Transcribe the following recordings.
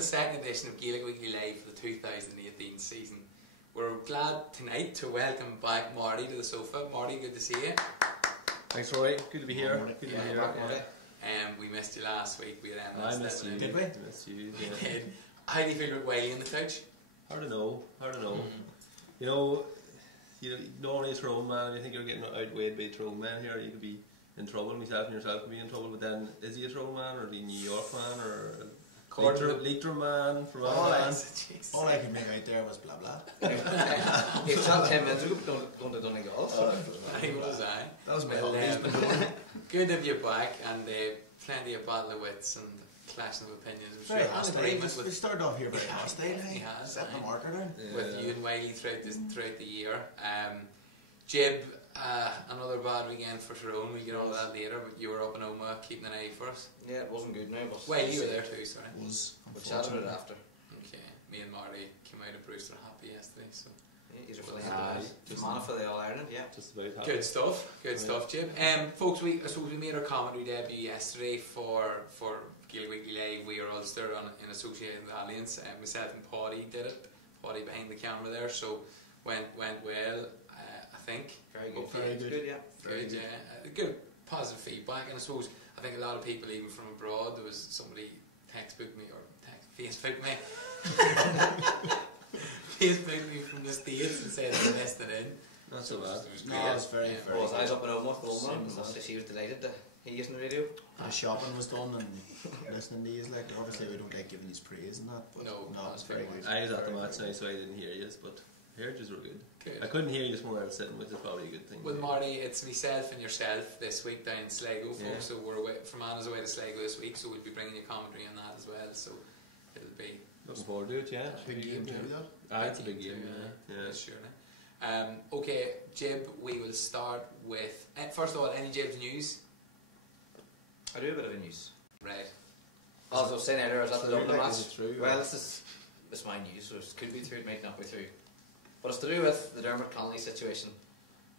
the second edition of Gaelic Weekly Live for the 2018 season. We're glad tonight to welcome back Marty to the sofa. Marty, good to see you. Thanks, Roy. Good to be here. Good to be here. We missed you last week. We had I missed you. Did we? I missed you. We did. How do you feel with Wiley on the couch? Hard to know. You know, normally a Tyrone man, you think you're getting outweighed by a Tyrone man here, you could be in trouble, myself and yourself could be in trouble, but then is he a Tyrone man, or is he a New York man, or a Leitrim man from all I could make out there was blah blah. It's not 10 minutes ago, going to Donegal. That was my good to have you back, and plenty of battle of wits and clashing of opinions. I'm sure we started off here very hostile. He has set the marker down with you and Wiley throughout the year. Jib, another bad weekend for Tyrone. We'll get on to that later, but you were up in Oma keeping an eye for us. Yeah, it wasn't good now, but Wiley, you were there too, sorry. It was. We chatted it after. Okay, me and Marty came out of Brewster happy yesterday, so. Yeah, he's really happy. Just man for the All Ireland, yeah. Just about happy. Good stuff, Jib. Folks, I suppose we made our commentary debut yesterday for Gaelic Weekly Live. We are Ulster in association with Alliance. Myself and Paddy did it. Paddy behind the camera there, so went well. I think very good. Very good. Good positive feedback, and I suppose I think a lot of people, even from abroad, there was somebody Facebook me from the States and said they missed it in. Not so bad. No, it was very I was up in Oma with Oma, and she was delighted that he used the radio. The shopping was done and listening to you, like, obviously we don't like giving you praise and that, but no, it's very good. I was at the match now, so I didn't hear you, but I heard you were good. I couldn't hear you somewhere else sitting, which is probably a good thing. Well, Marty, it's myself and yourself this week down in Sligo, folks. So we're away from Anna's away to Sligo this week, so we'll be bringing you commentary on that as well. So it'll be looking forward to it. Yeah, big game too, though. It's a big game. Yeah. Sure. Okay, Jib, we will start with first of all, any Jib's news? I do a bit of a news. Right. As I was saying earlier, I was at the Dublin match. Well, right? this is my news, so it could be through, it might not be through. But it's to do with the Dermot Connolly situation.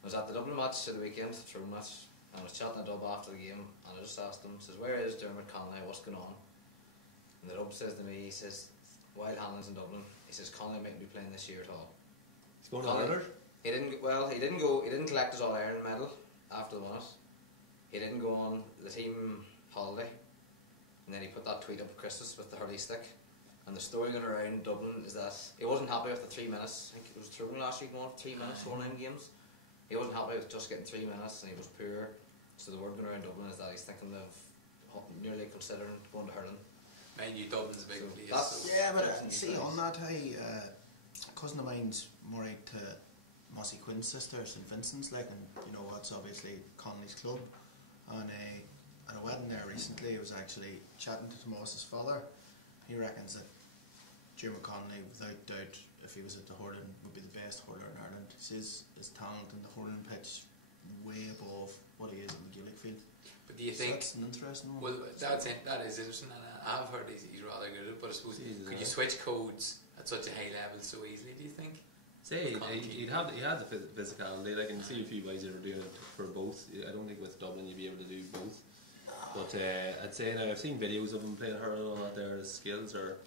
I was at the Dublin match at the weekend, Tyrone match, and I was chatting to Dub after the game, and I just asked him, says, where is Dermot Connolly, what's going on? And the Dub says to me, he says, Wild Hanlon's in Dublin. He says, Connolly mightn't be playing this year at all. He's going to Ireland? He didn't collect his All-Ireland medal after the win it. He didn't go on the team holiday, and then he put that tweet up at Christmas with the hurley stick. And the story going around Dublin is that he wasn't happy with the 3 minutes. I think it was Tyrone last week, 3 minutes, 4 9 games. He wasn't happy with just getting 3 minutes, and he was poor. So the word going around Dublin is that he's thinking of nearly considering going to hurling. Mind you, Dublin's a big place. Yeah, but see, on that, a cousin of mine's married to Mossy Quinn's sister, St Vincent's, like, and you know what's obviously Connolly's club. And at a wedding there recently, I was actually chatting to Tomas's father. He reckons that Dermot Connolly, without doubt, if he was at the hurling, would be the best hurler in Ireland. He says his talent in the hurling pitch way above what he is in the Gaelic field. But do you think that's an interesting one? Well, that is interesting, and I've heard he's rather good at it. But I suppose could you switch codes at such a high level so easily? Do you think? Say he had the physicality. I can see a few guys that are doing it for both. I don't think with Dublin you'd be able to do both. But I'd say now I've seen videos of him playing hurling and all that. There, his skills are.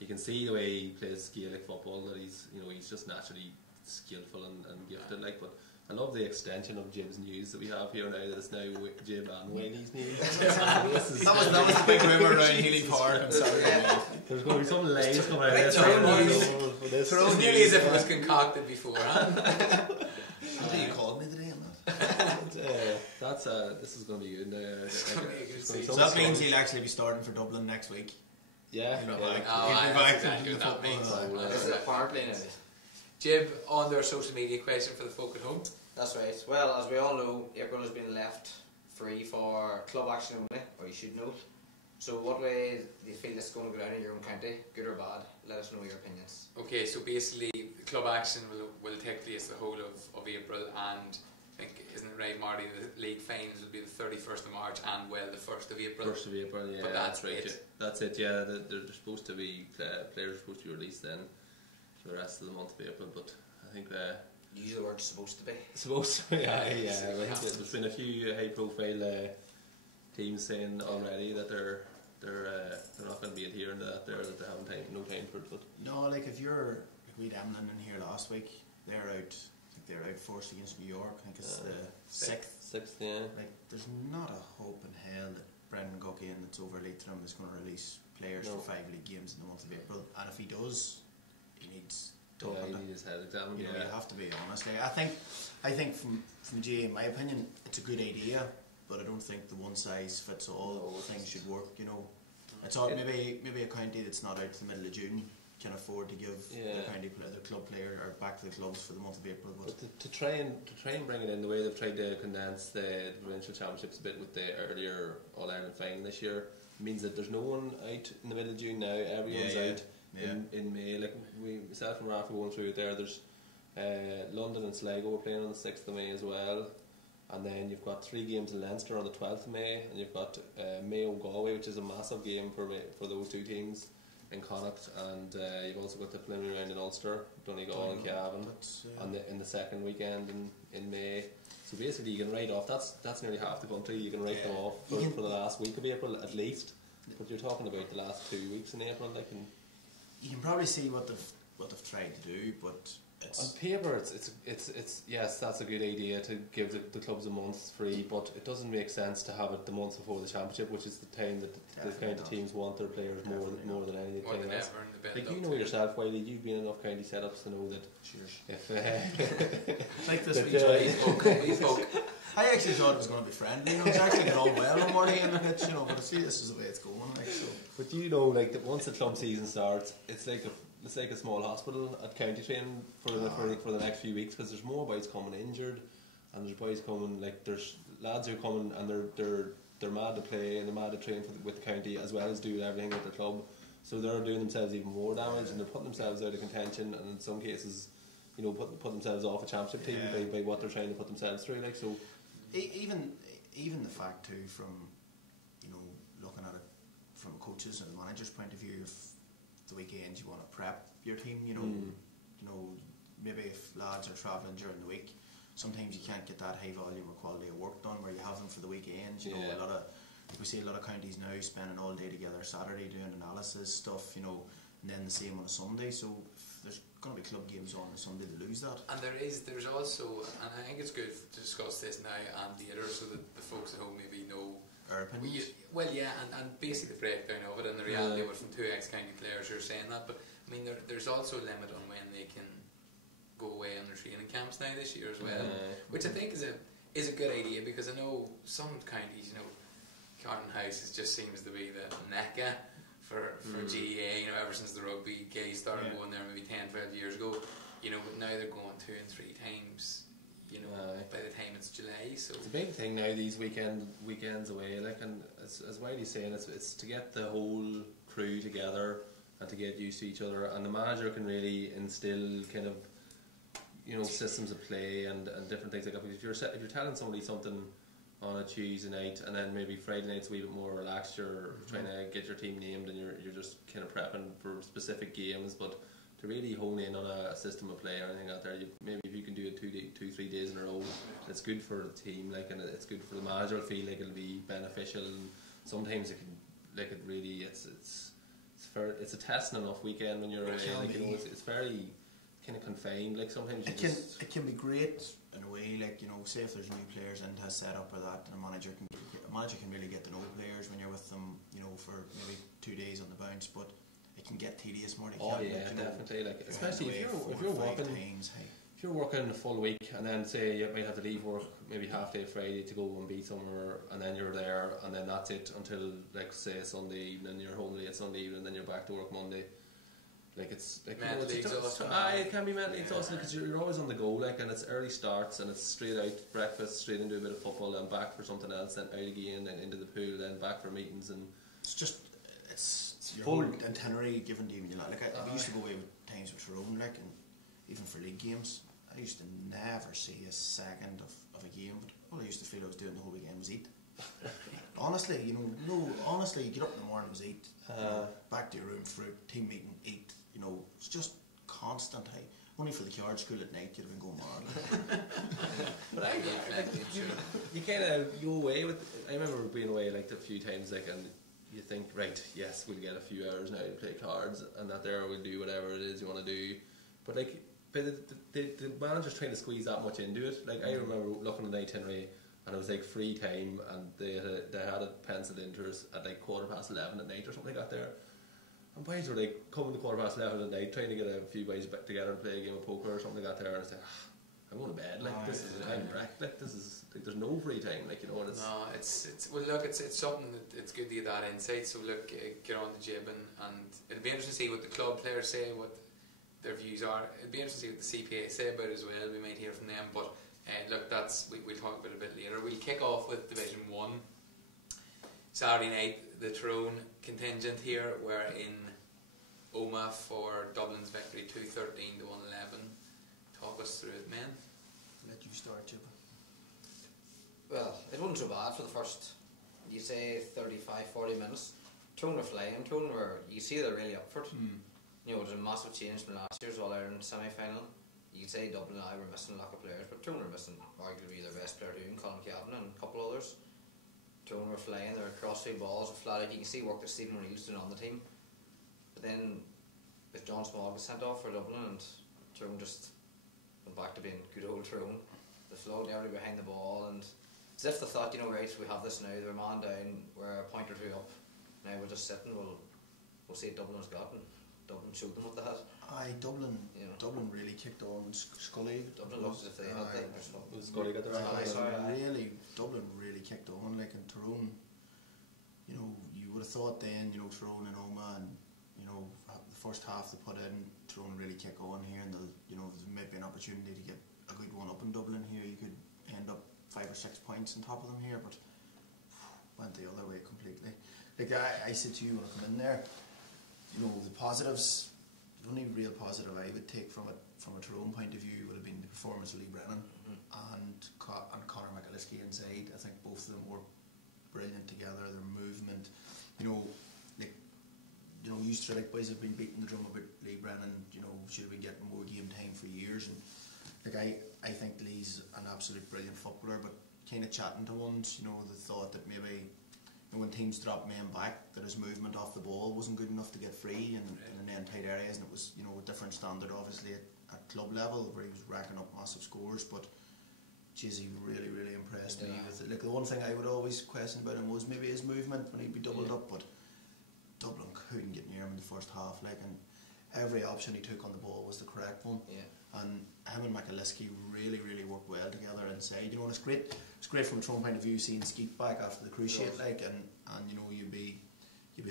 You can see the way he plays Gaelic football. That he's just naturally skillful and gifted. Like, but I love the extension of Jib's news that we have here now. That it's now Jib and Wayne's news. that was the big rumour around Healy Park. I'm sorry. There's going to be some lies coming out of this. It's nearly as if it was concocted beforehand. What you called me today? This is going to be good. So that means he'll actually be starting for Dublin next week. Yeah. He'll be back to the football. Jib, on their social media question for the folk at home. That's right. Well, as we all know, April has been left free for club action only, or you should know. So what way do you feel this is going to go down in your own county, good or bad? Let us know your opinions. Okay, so basically club action will take place the whole of April, and I think, isn't it right, Marty, the league finals will be the 31st of March and the 1st of April. 1st of April, yeah. But that's right. Yeah. That's it, yeah. They're supposed to be, players are supposed to be released then for the rest of the month of April, but I think use the word supposed to be. Supposed to be, yeah. I think there's been a few high profile teams saying already that they're they're not going to be adhering to that. That they haven't no time for it. But no, like if you're like we had Emlyn in here last week, they're out. I think they're out first against New York. I think it's the sixth. Yeah. Like there's not a hope in hell that Brendan Guckian that's over Leitrim is going to release players for 5 league games in the month of April. And if he does, he needs to he needs his head examined. You have to be honest. Like, I think from GA, in my opinion, it's a good idea, but I don't think the one size fits all things should work. You know, it's all maybe a county that's not out to the middle of June can afford to give the club player or back to the clubs for the month of April. But to try and bring it in the way they've tried to condense the provincial championships a bit with the earlier All Ireland final this year means that there's no one out in the middle of June now. Everyone's out in May. Like myself and Rafa going through it there. There's London and Sligo are playing on the 6th of May as well. And then you've got 3 games in Leinster on the 12th of May, and you've got Mayo Galway, which is a massive game for those two teams in Connacht, and you've also got the preliminary round in Ulster, Donegal and Cavan, in the second weekend in May. So basically, you can write off. That's nearly half the country. You can write them off for the last week of April at least. But you're talking about the last 2 weeks in April, like. You can probably see what they've tried to do, but. On paper, it's yes, that's a good idea to give the clubs a month free, but it doesn't make sense to have it the month before the championship, which is the time that the county teams want their players more than anything else. Like you know yourself, Wiley, you've been in enough county setups to know that. If like this week, I actually thought it was going to be friendly. You know, it's actually getting on well on Marty in the pitch. You know, but I see this is the way it's going. Like so. But you know, like that once the club season starts, it's like a small hospital at county training for the next few weeks, because there's more boys coming injured, and there's boys coming, like there's lads who are coming and they're mad to play and they're mad to train with the county as well as do everything at the club, so they're doing themselves even more damage and they're putting themselves out of contention, and in some cases, you know, put themselves off a championship team by what they're trying to put themselves through. Like so, even the fact too, from you know, looking at it from a coach's and manager's point of view, if the weekend you want to prep your team, you know, maybe if lads are travelling during the week, sometimes you can't get that high volume or quality of work done where you have them for the weekend. You know, we see a lot of counties now spending all day together Saturday doing analysis stuff, you know, and then the same on a Sunday. So if there's going to be club games on Sunday, they lose that. And there's also, and I think it's good to discuss this now and later, so that the folks at home maybe know our opinions. Well, yeah, and basically the breakdown of it and the reality of it from 2 ex-county players who are saying that. But I mean, there's also a limit on when they can go away on their training camps now this year as well, which I think is a good idea, because I know some counties, you know, Carton House just seems to be the mecca for GAA, you know, ever since the rugby guys started going there maybe 10, 12 years ago, you know, but now they're going 2 and 3 times, you know, by the time it's July. So it's a big thing now, these weekends away, like, and as Wiley's saying, it's to get the whole crew together and to get used to each other, and the manager can really instill kind of, you know, systems of play and different things like that. Because if you're telling somebody something on a Tuesday night, and then maybe Friday night's a wee bit more relaxed, you're trying to get your team named and you're just kind of prepping for specific games, but to really hone in on a system of play or anything out there, maybe if you can do it 3 days in a row, it's good for the team, like, and it's good for the manager. I feel like it'll be beneficial, and sometimes it can, like, it really it's a testing enough weekend when you're away. Like, you know, it's very kind of confined. Like sometimes it can be great in a way. Like, you know, say if there's new players into a setup or that, and a manager can really get to know players when you're with them, you know, for maybe 2 days on the bounce, but it can get tedious more. Definitely. Like, especially if you're working a full week, and then say you might have to leave work maybe half day Friday to go and be somewhere, and then you're there, and then that's it until, like, say Sunday evening, you're home late Sunday evening, and then you're back to work Monday. Like, it's like, mentally exhausting. It can be mentally exhausting, because you're always on the go, like, and it's early starts, and it's straight out breakfast, straight into a bit of football, and back for something else, then out again, and into the pool, then back for meetings, and it's your whole itinerary given to you. Like, I used to go away with times with Tyrone, like, and even for league games, I used to never see a second of a game, but all I used to feel I was doing the whole weekend was eat. Honestly, you know, honestly, you get up in the morning, was eat, back to your room for a team meeting, eat. You know, it's just constant. Only for the card school at night, you'd have been going mad. But you kind of go away with. I remember being away like a few times, like, and you think, right, yes, we'll get a few hours now to play cards, and that there we'll do whatever it is you want to do. But like, the manager's trying to squeeze that much into it. Like, I remember looking at the itinerary, and it was like free time, and they had it penciled into us at like 11:15 at night or something like that there. And boys were like coming to 11:15 at night, trying to get a few boys back together and play a game of poker or something like that there. And it's like, I'm going to bed. Like, this is a time wreck. Like, this is like, there's no free time. Like, you know, and it's no, it's well, look, it's something that it's good to get that insight. So look, get on the jib, and it'll be interesting to see what the club players say, what their views are. It'll be interesting to see what the CPA say about it as well. We might hear from them, but look, we'll talk about it a bit later. We'll kick off with Division 1. Saturday night, the Tyrone contingent here were in Omagh for Dublin's victory 213 to 111. Talk us through it, man. Let you start, Chip. Well, it wasn't so bad for the first, you say 35-40 minutes. Tyrone were flying. Tyrone were, you see they're really up for it. You know, there's a massive change from last year's All-Ireland semi-final. You could say Dublin and I were missing a lot of players, but Tyrone were missing arguably their best player too, Colin Cavan and a couple others. Tyrone were flying, they were cross-field balls, flat out. You can see work that Stephen O'Neill's doing on the team. But then, with John Small was sent off for Dublin, and Tyrone just went back to being good old Tyrone. They flowed everybody behind the ball, and as if they thought, you know, right, we have this now, they're man down, we're a point or two up. Now we're just sitting, we'll see what Dublin's got, and Dublin showed them what they had. Dublin, you know. Dublin really kicked on. Scully. Dublin looked as if they had that. Scully got the Dublin really kicked on. Like in Tyrone, you know, you would have thought then, you know, Tyrone and Omagh, and you know, the first half they put in, Tyrone really kick on here, and you know, there might be an opportunity to get a good one up in Dublin here. You could end up 5 or 6 points on top of them here, but went the other way completely. Like I said to you when I come in there, you know, the positives, the only real positive I would take from a Tyrone point of view would have been the performance of Lee Brennan and Conor McAliskey inside. I think both of them were brilliant together. Their movement, you know, like, you know, used to like boys have been beating the drum about Lee Brennan. You know, should have been getting more game time for years. And like I think Lee's an absolute brilliant footballer. But kind of chatting to ones, you know, the thought that maybe, you know, when teams drop men back, that his movement off the ball wasn't good enough to get free in then tight areas, and it was, you know, a different standard obviously at club level where he was racking up massive scores. But geez, he really impressed me with it. Like, the one thing I would always question about him was maybe his movement when he'd be doubled up, but Dublin couldn't get near him in the first half. Like, and every option he took on the ball was the correct one. And him and McAliskey really worked well together inside. You know, and it's great from a Tyrone point of view seeing Skeet back after the cruciate, like, and you know, you'd be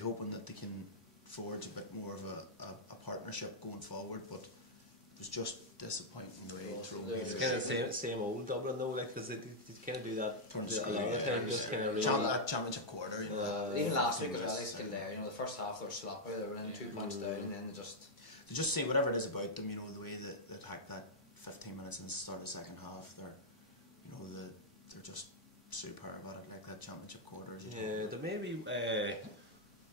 hoping that they can forge a bit more of a partnership going forward. But it was just disappointing the way Tyrone. It's kind of same old Dublin though, like, because they kind of do that a lot of the time. Just kind of that championship quarter. You know, even last week as well, Kildare. You know, the first half they were sloppy. They were in 2 points down, and then they just see whatever it is about them, you know, the way that they attack that 15 minutes in the start of the second half, they're just superb at it, like that championship quarter. There may be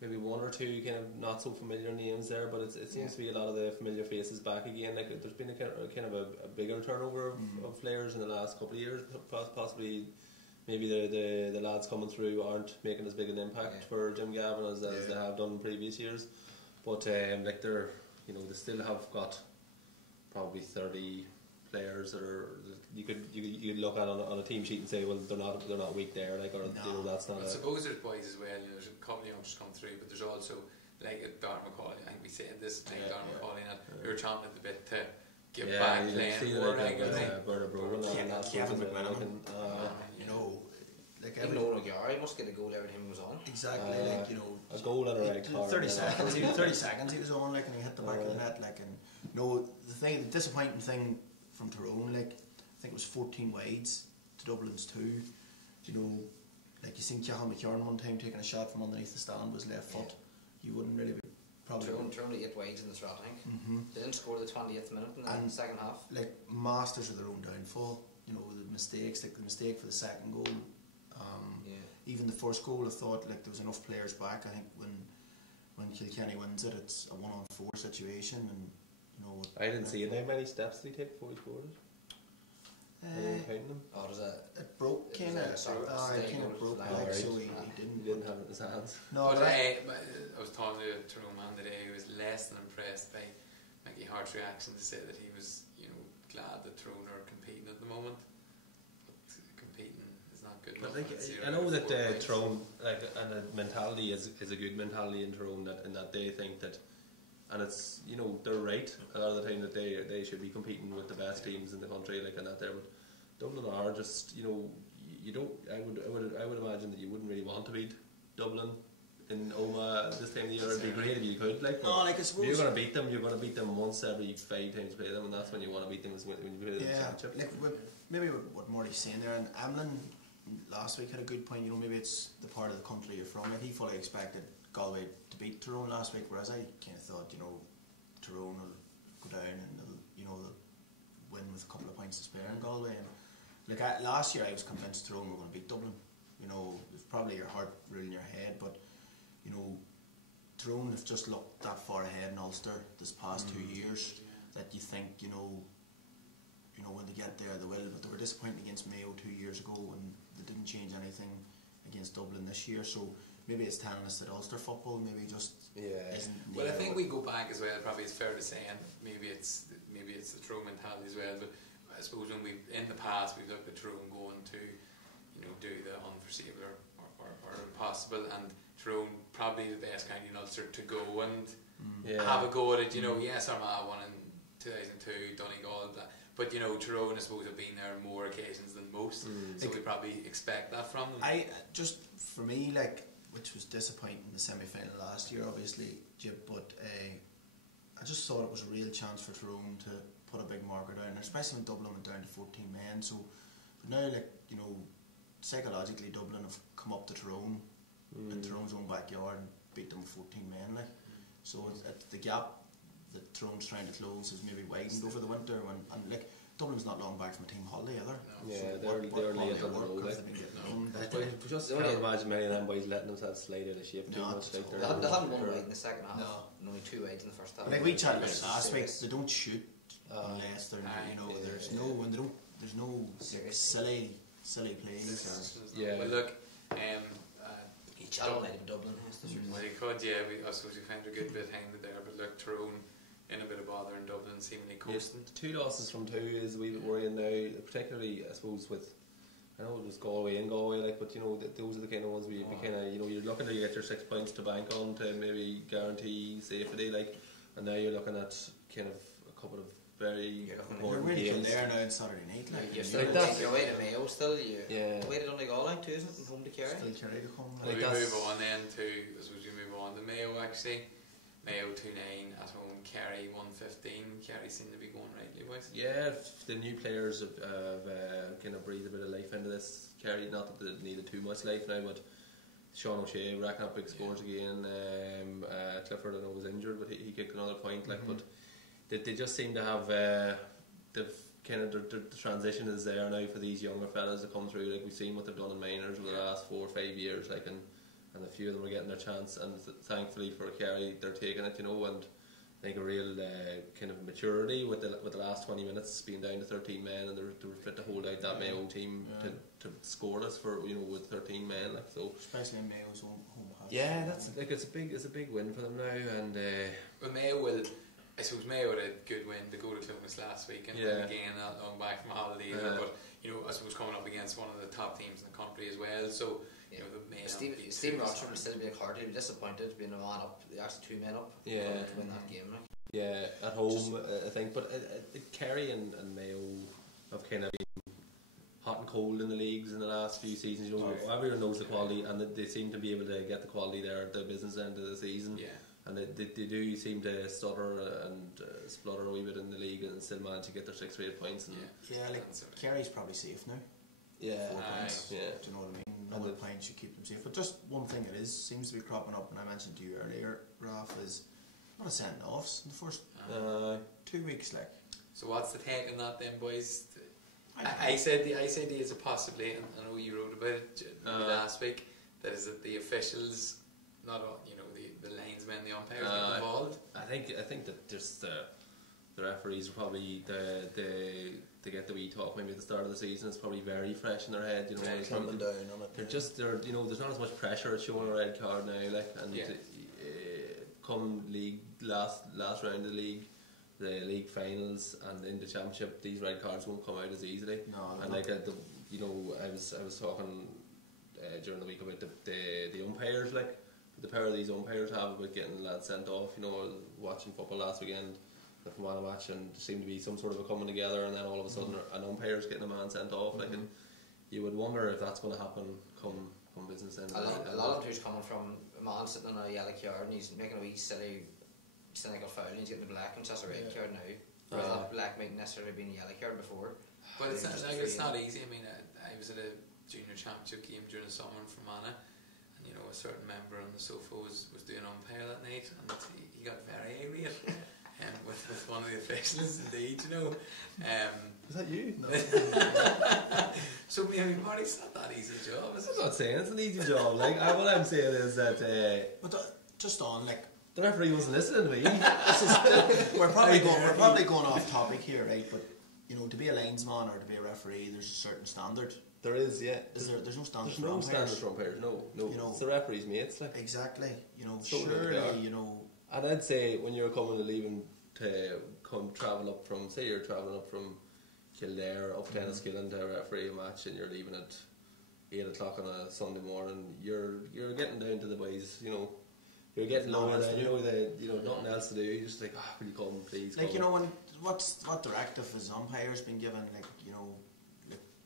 maybe one or two kind of not so familiar names there, but it seems to be a lot of the familiar faces back again. Like, there's been a kind of a bigger turnover of players in the last couple of years. Possibly, maybe the lads coming through aren't making as big an impact for Jim Gavin as they have done in previous years. But like, they're, you know, they still have got probably 30 players that are, you could look at on a team sheet and say, well, they're not weak there, like, or you know, that's not. I suppose there's boys as well. You know, there's a couple of youngsters come through, but there's also like Darren McCauley. I think we said this, like Darren McCauley, and who are chomping at the bit to give back playing more regularly. Bernard Brogan and Kevin McMahon, you know, like even Owen O'Gara must get a goal every time he was on. Exactly, like, you know, a goal and a red card. 30 seconds he was on, like, and he hit the back of the net, like, and no, the disappointing thing from Tyrone, like, I think it was 14 wides to Dublin's 2. You know, like, you seen Cathal McKeown one time taking a shot from underneath the stand with his left foot. You wouldn't really be probably. Tyrone 8 wides in the Strat, I think. They didn't score the 20th minute in the second half. Like, masters of their own downfall. You know, the mistakes, like the mistake for the second goal. Even the first goal, I thought, like, there was enough players back. I think when Kilkenny wins it, it's a 1-on-4 situation, and you know. I didn't see it. How many steps did he take before he scored it? Counting them. Oh, there's a... It broke, It kind was of. a It kind of broke, like, so he He didn't. didn't have it in his hands. No, but but I was talking to a Tyrone man today who was less than impressed by Mickey Hart's reaction to say that he was, glad that Tyrone are competing at the moment. But competing is not good enough. I know that Tyrone, and the mentality is a good mentality in Tyrone, that they think that, and it's, they're right a lot of the time that they should be competing with the best teams in the country, and that there. But Dublin are just, you don't. I would imagine that you wouldn't really want to beat Dublin in Omagh this time of the year. It'd be great if you could. But I suppose if you're going to beat them, you're going to beat them once every 5 times you play them, and that's when you want to beat them, is when you play the championship. Maybe what Murray's saying there, and Amlin last week had a good point. Maybe it's the part of the country you're from. He fully expected Galway to beat Tyrone last week, whereas I kind of thought, Tyrone will go down and they'll win with a couple of points to spare in Galway. And last year I was convinced Tyrone were going to beat Dublin. It's probably your heart ruling your head, but Tyrone have just looked that far ahead in Ulster this past 2 years that you think when they get there they will. But they were disappointed against Mayo 2 years ago, and they didn't change anything against Dublin this year. So maybe it's telling us that Ulster football maybe just isn't. Well, I think we go back as well. Probably it's fair to say, and maybe it's the Tyrone mentality as well. But I suppose when in the past we've looked at Tyrone going to do the unforeseeable or impossible, and Tyrone probably the best county in Ulster to go and have a go at it. Yes, Armagh won in 2002, Donegal, but Tyrone I suppose have been there more occasions than most, so we probably expect that from them. For me, which was disappointing in the semi-final last year, obviously, Jib, but I just thought it was a real chance for Tyrone to put a big marker down, especially when Dublin went down to 14 men. So, but now, psychologically, Dublin have come up to Tyrone in Tyrone's own backyard and beat them with 14 men. So the gap that Tyrone's trying to close has maybe widened over the winter, and Dublin's not long back from a team holiday either. Yeah, so they're late on the road. I just can't imagine many of them boys letting themselves slide out of shape too much. They hadn't won wide in the second half, and only 2 wides in the first half. We chatted about last week, they don't shoot unless they're there's no silly plays. Well, look, each other might have Dublin. Well, you could, I suppose you found a good bit handed there, but look, Tyrone in a bit of bother in Dublin, seemingly coasting. 2 losses from 2 is a wee bit worrying now, particularly I suppose with, I know it was Galway and Galway, but those are the kind of ones where you'd be kind of, you're looking to get your 6 points to bank on to maybe guarantee safety, and now you're looking at kind of a couple of very important games. You're really there now on Saturday night. You're still away to Mayo still. Away to Donegal now too, isn't it? Home to Kerry. Still Kerry to come. We move on then to, I suppose we move on to Mayo actually. Mayo 2-9 at home, Kerry 1-15. Kerry seem to be going rightly, boys. Yeah, the new players have kind of breathed a bit of life into this. Kerry, not that they needed too much life now, but Sean O'Shea racking up big scores again. Clifford, I know, was injured, but he kicked another point. But they just seem to have they've kind of the transition is there now for these younger fellas to come through. We've seen what they've done in minors over the last 4 or 5 years, and a few of them are getting their chance, and thankfully for Kerry they're taking it, and I think a real kind of maturity with the last 20 minutes being down to 13 men, and they were fit to hold out that Mayo team to score us for with 13 men, so especially in Mayo's home half. Yeah, that's it's a big win for them now, and well, Mayo will. I suppose Mayo had a good win to go to Clones last week, and again not long back from holiday either, but I suppose coming up against one of the top teams in the country as well, so Stephen Rochford will still be hard. He'll be disappointed being a man up, actually 2 men up, to win that game. Yeah, at home I think, but Kerry and Mayo have kind of been hot and cold in the leagues in the last few seasons. Everyone knows the quality, and they seem to be able to get the quality there at the business end of the season. Yeah. And they do seem to stutter and splutter a wee bit in the league, and still manage to get their 6 or 8 points. And Kerry's probably safe now. 4 points. Do you know what I mean? Another point should keep them safe. But just one thing that seems to be cropping up, and I mentioned to you earlier, Ralph, is not a send-offs in the first 2 weeks. So what's the take on that then, boys? I said there's a possibility, and I know you wrote about it last week, that is that the officials, not all, the linesmen, the umpires get involved. I think that just the referees are probably they get get the wee talk maybe at the start of the season. It's probably very fresh in their head, you know. Very coming down on it. They're you know, there's not as much pressure at showing a red card now, like, and come league last round of the league finals and in the championship, these red cards won't come out as easily. No, and like you know, I was talking during the week about the umpires, like the power these umpires have about getting lads sent off. You know, I was watching football last weekend, the Fermanagh match, and there seemed to be some sort of a coming together, and then all of a sudden an umpire's getting a man sent off. Like, and you would wonder if that's going to happen come business end. A lot of who's coming from a man sitting on a yellow card and he's making a wee silly cynical foul and he's getting a black and it's a red card now. Whereas that black mightn't necessarily been a yellow card before. But it's not easy. I mean, I was at a junior championship game during the summer in Fermanagh, and you know, a certain member on the sofa was doing umpire that night, and he got very irate with one of the officials. Indeed, you know. Is that you? No. So maybe Marty, it's not that easy a job, is it? I'm not saying it's an easy job. Like, what I'm saying is that But just on, like, the referee wasn't listening to me. we're probably going off topic here, right? But you know, to be a linesman or to be a referee, there's a certain standard. There is, yeah. There's no standard. There's no standard for umpires. No. You know, it's the referee's mates, like. Exactly. You know, So surely, you know. And I'd say when you're coming and leaving to come travel up from, say you're travelling up from Kildare up to Enniskillen to referee a match, and you're leaving at 8 o'clock on a Sunday morning, you're getting down to the boys, you know. You're getting lower down, you know, nothing else to do. You're just like, will you come, please? Like, you know, what directive has umpires been given? Like, you know.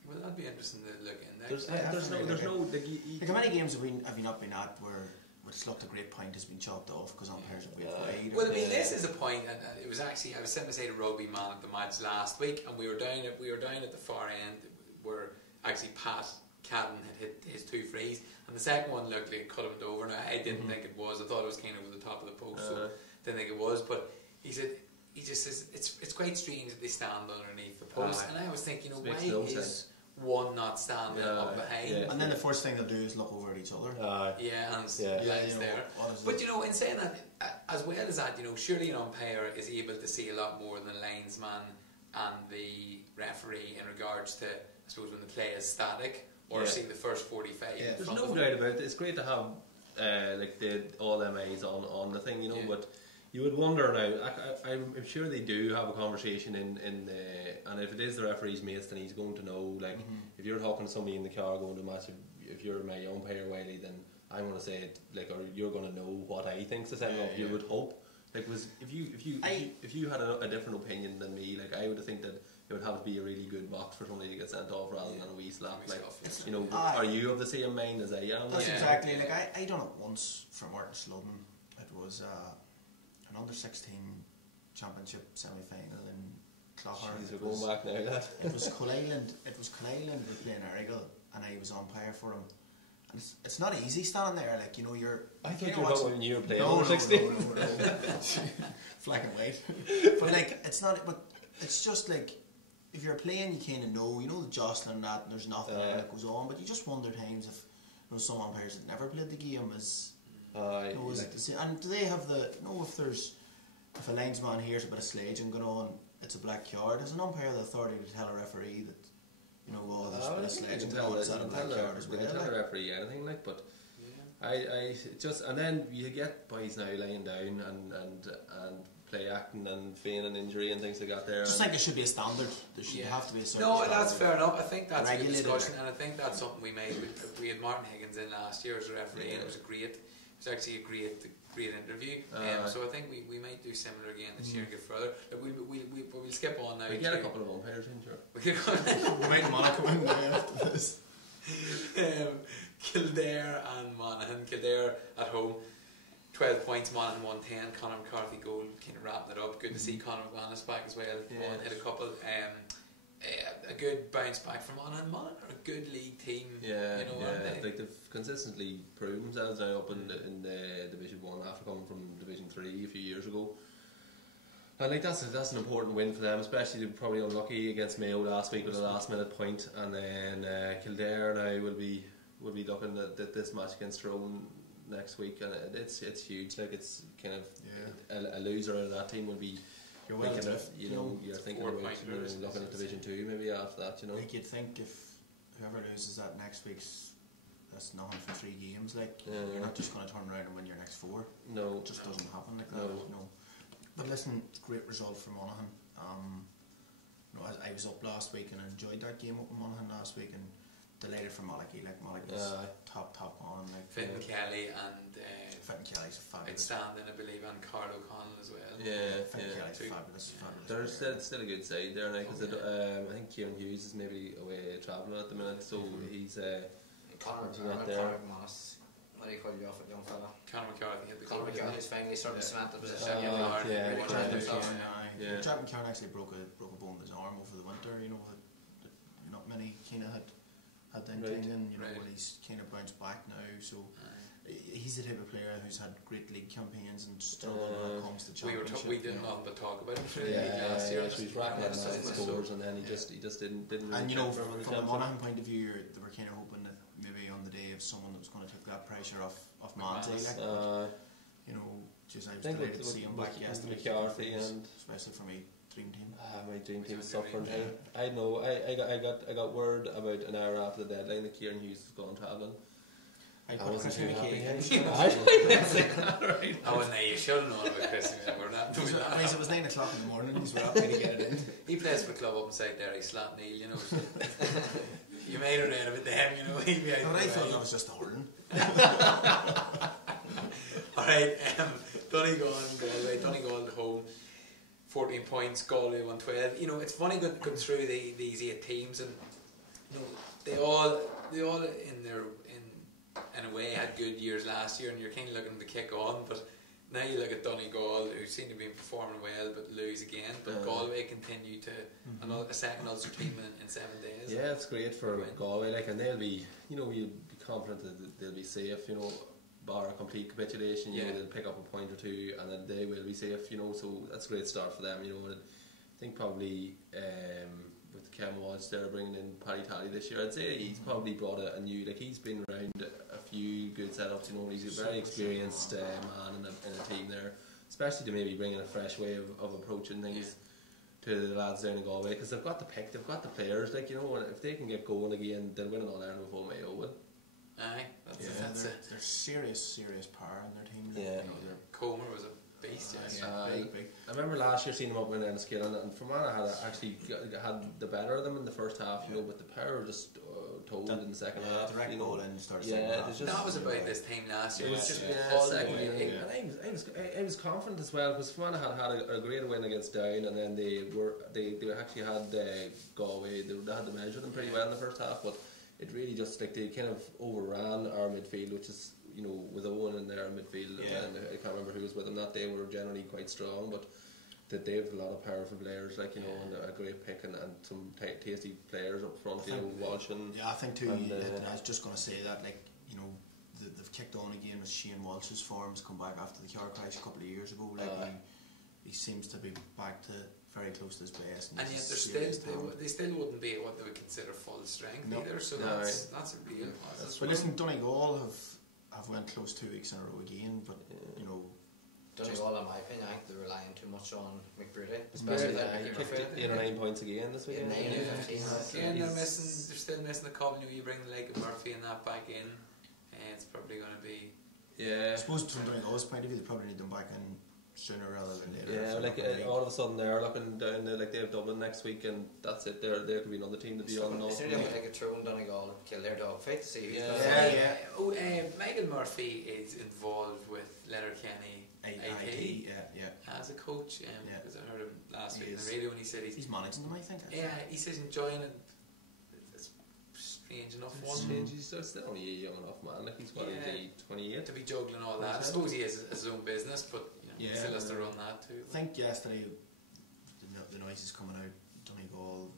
Well, that'd be interesting to look in. There's no. Like, how many games have you not been at where it's looked a great point has been chopped off because umpires have been wide? Well, I mean, this is a point, and it was actually, I was sitting beside a rugby man at the match last week, and we were down at the far end where actually Pat Cadden had hit his 2 frees, and the second one looked like it cut him over. Now, I didn't think it was. I thought it was kind of over the top of the post, so didn't think it was. But he just says it's quite strange that they stand underneath the post, and I was thinking, you know, why is one not standing up behind? Yeah. And then the first thing they'll do is look over at each other. Lines you know, there. But you know, in saying that, as well as that, you know, surely an umpire is able to see a lot more than a linesman and the referee in regards to, I suppose, when the play is static, or see the first 45. Yeah. There's no doubt about it. It's great to have like all them eyes on the thing, you know. But you would wonder now. I'm sure they do have a conversation in the, and if it is the referee's mates, then he's going to know. Like, if you're talking to somebody in the car going to a match, if you're my umpire, Wiley, then I'm going to say it, like, or you're going to know what I think's the send off. You would hope. Like, if you had a different opinion than me, like, I would think that it would have to be a really good box for somebody to get sent off rather than a wee slap. Like, you know, are you of the same mind as I am? That's exactly. Like, I done it once for Martin Sludden. It was an under-16 championship semi-final in Clogher. We're going back now, lad. It was Cull Island. We're playing Errigal, and I was umpire for him. And it's not easy standing there, like, you know, you're. I thought you were talking when you were playing no, under 16. No. Black and white. But like, it's not. But it's just like, if you're playing, you kind of know the jostling and that, and there's nothing that goes on. But you just wonder times if some umpires that never played the game is. And do they have if a linesman hears a bit of sledging going on, it's a black card. As an umpire, the authority to tell a referee that, you know, there's a bit of sledging going on, it's not a black card as well. They can tell the referee anything, like, but I just, and then you get boys now lying down and play acting and feigning injury and things like that there. Just think there should be a standard. There should have to be a certain No, standard. that's fair enough. I think that's a good discussion, like. and I think that's something we made. We had Martin Higgins in last year as a referee, and it was actually a great interview. So I think we might do similar again this year and get further. We'll skip on now. We get a couple of umpires in, sure. We might Monaco in after this. Kildare and Monaghan. Kildare at home, 12 points. Monaghan 110. Conor McCarthy goal, kind of wrapping it up. Good to see Conor McManus back as well. Hit a couple. A good bounce back from Monaghan. Monaghan are a good league team. Like they've consistently proved themselves now up in the Division 1 after coming from Division 3 a few years ago. And like that's an important win for them, especially they were probably unlucky against Mayo last week with a last minute point, and then Kildare now will be looking at this match against Tyrone next week, and it's huge. Like, it's kind of a loser out of that team would be You're well thinking adrift, you know, you're thinking 4 about pointers, looking at Division 2 maybe after that, you know. Like you'd think if whoever loses that next week's, that's nothing for 3 games. Like you're not just going to turn around and win your next 4. No, It just doesn't happen like that. No. But listen, great result for Monaghan. You know, I was up last week and I enjoyed that game up in Monaghan last week, and delighted for Malachy. Like Malachy's top on. Like Finn Kelly and Finn Kelly's fabulous. outstanding, I believe, and Carl O'Connell as well. Finn Kelly's fabulous. There's still a good side there now, because I think Kieran Hughes is maybe away travelling at the minute, so he's Conor there. Moss. What do you call your young fella? Conor McCarthy hit the Conor goal. McCarthy's finally starting to cement the position. Chapman Kieran actually broke a bone in his arm over the winter. You know, not many kind of had that inclining. You know, well, he's kind of bounced back now. So he's the type of player who's had great league campaigns and struggled when it comes to championship. We did nothing but talk about him for the league last year. So he's racking up scores, and then he just didn't. And you know, from a Monaghan point of view, they were kind of hoping that maybe on the day of someone that was going to take that pressure off Manzi, you know, just I was delighted to see him back yesterday. McCarthy, and especially for me, dream team. My dream team is suffering. I know. I got word about an hour after the deadline that Kieran Hughes was going travelling. I wasn't too happy. Oh, well, you should have known about Chris. We're not doing that. It was 9 o'clock in the morning. He's happy to get it in. He plays for a club up inside there. He's Slat Neil, you know. So you made it out of it, them, you know. He'd be out. But I thought that was just a hurling. Alright, Donegal at home, 14 points, Galway 112. You know, it's funny going through these 8 teams, and you know, they all in a way had good years last year, and you're kind of looking to kick on. But now you look at Donegal, who seem to be performing well but lose again. But Galway continue to a second Ulster team in 7 days. Yeah, it's great for Galway, like, and they'll be, you know, you'll be confident that they'll be safe, you know, bar a complete capitulation. You know, they'll pick up a point or two, and then they will be safe, you know. So that's a great start for them, you know. And I think probably with Ken Walsh there bringing in Paddy Tally this year, I'd say he's probably brought a new, like, he's been around a few good setups, you know. He's a very experienced man in a team there, especially to maybe bring in a fresh way of approaching things to the lads down in Galway, because they've got the pick, they've got the players, like, you know. And if they can get going again, they'll win it all Ireland with home Mayo will. Aye, that's it. There's serious power in their team. Yeah. You know, Comer was a beast. big. I remember last year seeing them up in Enniskillen, and Fermanagh had actually had the better of them in the first half, you know, but the power just told in the second half. Direct you know. goal in starts. That was about this time last year. It was just I was confident as well, because Fermanagh had a great win against Down, and then they actually had Galway. They had to measure them pretty well in the first half, but it really just, like, they kind of overran our midfield, which is, you know, with Owen in their midfield, and I can't remember who was with them that day. Were generally quite strong, but that they have a lot of powerful players, like, you know, and a great pick, and some tasty players up front, you know, Walsh and I think too. I was just going to say that, like, you know, they've kicked on again with Shane Walsh's form's come back after the car crash a couple of years ago. Like, he seems to be back to very close to his best, and yet they still wouldn't be at what they would consider full strength either. So that's a real positive. But listen, Donegal have went close 2 weeks in a row again, but you know, Donegal, in my opinion, I think they're relying too much on McBrearty, especially without he Mickey kicked 8 or 9 points again this weekend. Again, they're still missing a couple. You bring the like of Murphy and that back in, it's probably going to be. I suppose from Donegal's point of view, they probably need them back in sooner rather than later. Yeah, like all of a sudden they're looking down there, like they have Dublin next week, and that's it. There could be another team to be on. It's nearly like a throw in Donegal and kill their dog fight to see who's Oh, Michael Murphy is involved with Letterkenny IT as a coach. Because I heard him last week on the radio, and he said he's managing them, I think. He says enjoying it. It's strange enough. He's still only a young enough man. Like, he's got 28 to be juggling all that. I suppose he has his own business, but he still has to run that too. I think yesterday the noise is coming out. Donegal,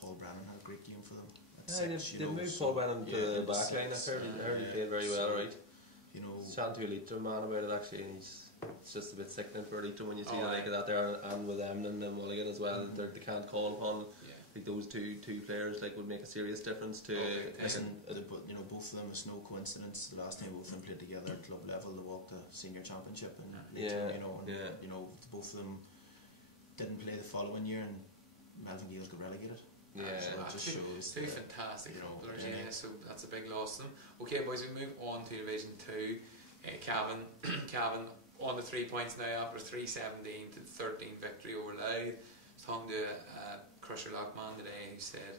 Paul Brennan had a great game for them. They moved Paul Brennan to the back line. I heard he played very well, right? You know, chatting to a Leitrim man about it actually, and it's just a bit sickening for Leitrim when you see like that there, and with Emlyn and Mulligan as well. They can't call upon. Like, those two players, like, would make a serious difference to. But you know, both of them. It's no coincidence. The last time both of them played together at club level, they walked the senior championship, and you know, both of them didn't play the following year, and Melvin Gales got relegated. Yeah, So it just shows two that, fantastic you know, footballers, yeah. so that's a big loss to them. Okay, boys, we move on to Division 2. Cavan on the 3 points now after 3-17 to 13 victory over Louth. I was talking to Crusher Lock man today who said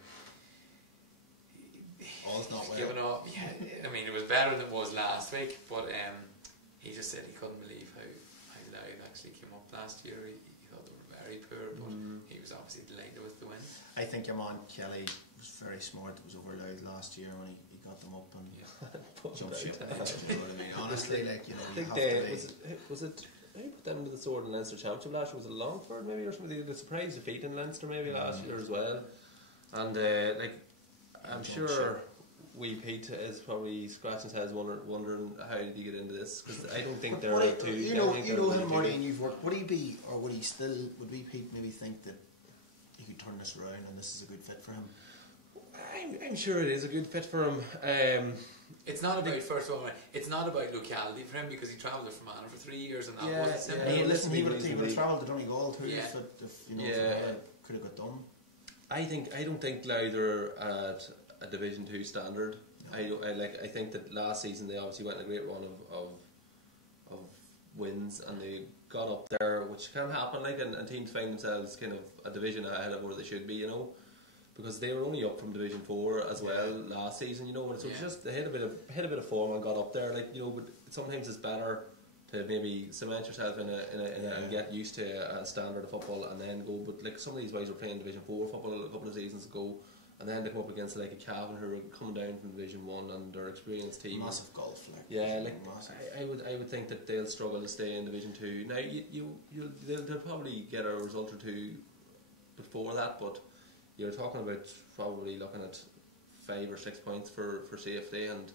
all's not well. giving up. Yeah, I mean it was better than it was last week, but he just said he couldn't believe how Louth actually came up last year. He thought they were very poor, but he was obviously delighted with the win. I think your man Kelly was very smart. It was over Louth last year when he got them up and jumped ship. You know what I mean? Honestly, like, you know, I you think have to was it who put them to the sword in Leinster Championship last year? Was it Longford maybe, or something? They had a surprise defeat in Leinster maybe last year as well. And like, I'm sure wee Pete is probably scratching his head wondering how did he get into this, because I don't think they're too. You know him, Marty, and you've worked. Would he be, or would he still? Would wee Pete maybe think that he could turn this around and this is a good fit for him? I'm sure it is a good fit for him. It's not about, first of all, it's not about locality for him, because he travelled to Fermanagh for 3 years and that wasn't simple. Yeah, listen, he would have travelled to Donegal too if you know, could have got done. I don't think Louth are at a Division 2 standard. No. I think that last season they obviously went on a great run of wins, and they got up there, which can happen, like, and teams find themselves kind of a division ahead of where they should be, you know, because they were only up from Division 4 as well last season, you know, and so it's just they hit a bit of form and got up there, like, you know, but sometimes it's better to maybe cement yourself in a and get used to a standard of football and then go. But like, some of these guys were playing Division 4 football a couple of seasons ago, and then they come up against like a Cavan who are coming down from Division 1 and their experienced team. Massive golf, like, I would think that they'll struggle to stay in Division 2. Now they'll probably get a result or two before that, but you're talking about probably looking at 5 or 6 points for safety, and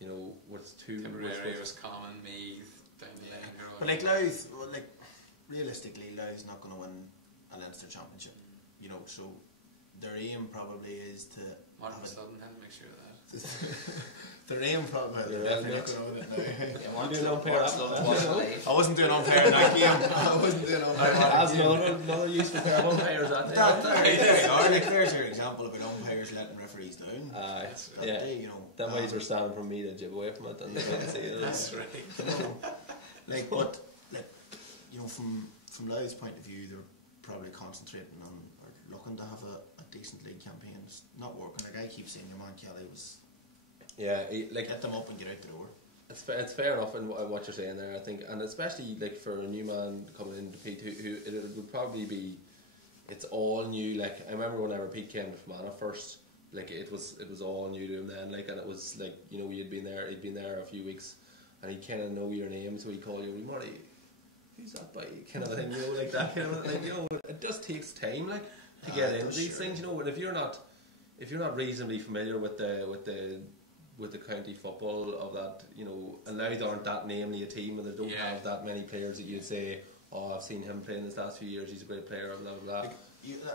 you know what's two. Tipperary was common, Meath down the line. But like Louth, like realistically, Louth's not going to win a Leinster Championship, you know. So their aim probably is to. Martin Sutton had to make sure of that. Their aim probably. They're definitely not going to win it now. I wasn't doing umpire in that game. I wasn't doing umpire. That's another useful pair of umpires. There's your example of an umpires letting referees down. You know, them ways are standing from me to jib away from it, and they can't see it. That's right. Like, but like, you know, from Louth's point of view, they're probably concentrating on or looking to have a decent league campaign. It's not working. Like I keep saying, your man Kelly was. Yeah, like get them up and get out the door. It's fair enough in what you're saying there, I think, and especially like for a new man coming into Pete, who it would probably be, it's all new. Like I remember whenever Pete came to Fermanagh first, like it was all new to him then, like, and it was like, you know, he'd been there a few weeks, and he'd kind of know your name, so he'd call you, Marty, who's that by, kind of thing, you know, like that kind of, like, you know, it just takes time, like, to get into these things, you know, and if you're not reasonably familiar with the county football of that, you know, and now they aren't that namely a team, and they don't have that many players that you'd say, oh, I've seen him playing this last few years, he's a great player, blah blah blah. Like,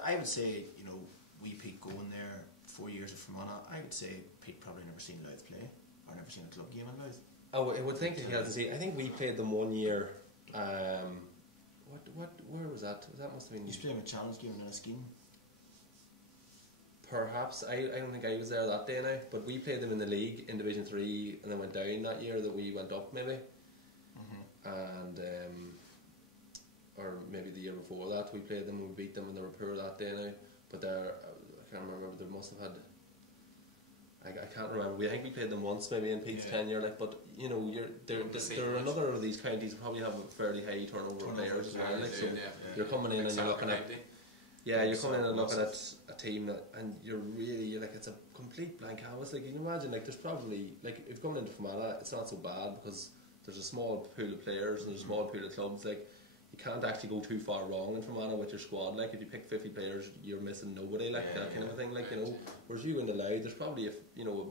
I would say, you know, wee Pete going there 4 years of Fermanagh, I would say Pete probably never seen Louth play, or never seen a club game in Louth. Oh, I would think he hasn't seen. I think we played them 1 year. Where was that? That must have been. You was playing a challenge game in a scheme. Perhaps I don't think I was there that day now, but we played them in the league in Division 3 and then went down that year that we went up maybe, and or maybe the year before that we played them and we beat them and they were poor that day now. But I can't remember. They must have had. I can't remember. I think we played them once maybe in Pete's tenure, like. But you know, they're another of these counties that probably have a fairly high turnover of players as well. Like, so you're coming in and you're looking at. Yeah, you're coming in and looking at a team that, and you're like, it's a complete blank canvas. Like, you can imagine, like, there's probably, like, if you're coming into Fermanagh, it's not so bad because there's a small pool of players and there's a small pool of clubs. Like, you can't actually go too far wrong in Fermanagh with your squad. Like, if you pick 50 players, you're missing nobody, like, that kind of a thing. Like, you know, whereas you go into Louth, there's probably, a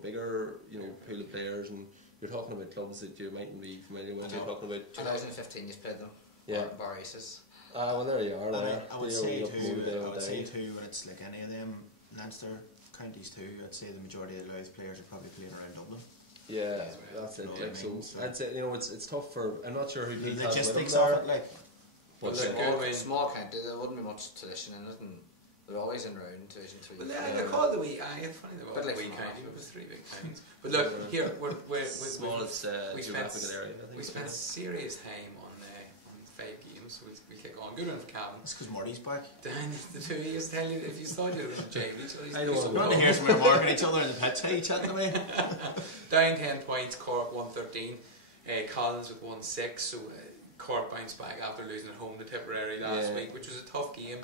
bigger, pool of players, and you're talking about clubs that you mightn't be familiar with. You're talking about 2015, you played them. Bar Aces. Well, there you are. I would say too, when it's like any of them Leinster counties too, I'd say the majority of the Louth players are probably playing around Dublin. Yeah, that's it. Like, so I'd say, it's tough for. I'm not sure who the logistics of it, like. But small county, there wouldn't be much tradition in it, and they're always in round Division 2. But they're called the wee. It's funny they called the wee county. It was 3 big counties. But look, here we're smallest geographical area. I think we spent serious time on 5 games. So we kick on. Good one for Calvin. It's because Marty's back. Dan, the two of you tell you if you thought you were enjoying each other. I don't want to hear from marking each other in the pitch. How you chatting to me? Down 10 points. Cork 113. Collins with 1-6. So Cork bounced back after losing at home to Tipperary last week, which was a tough game.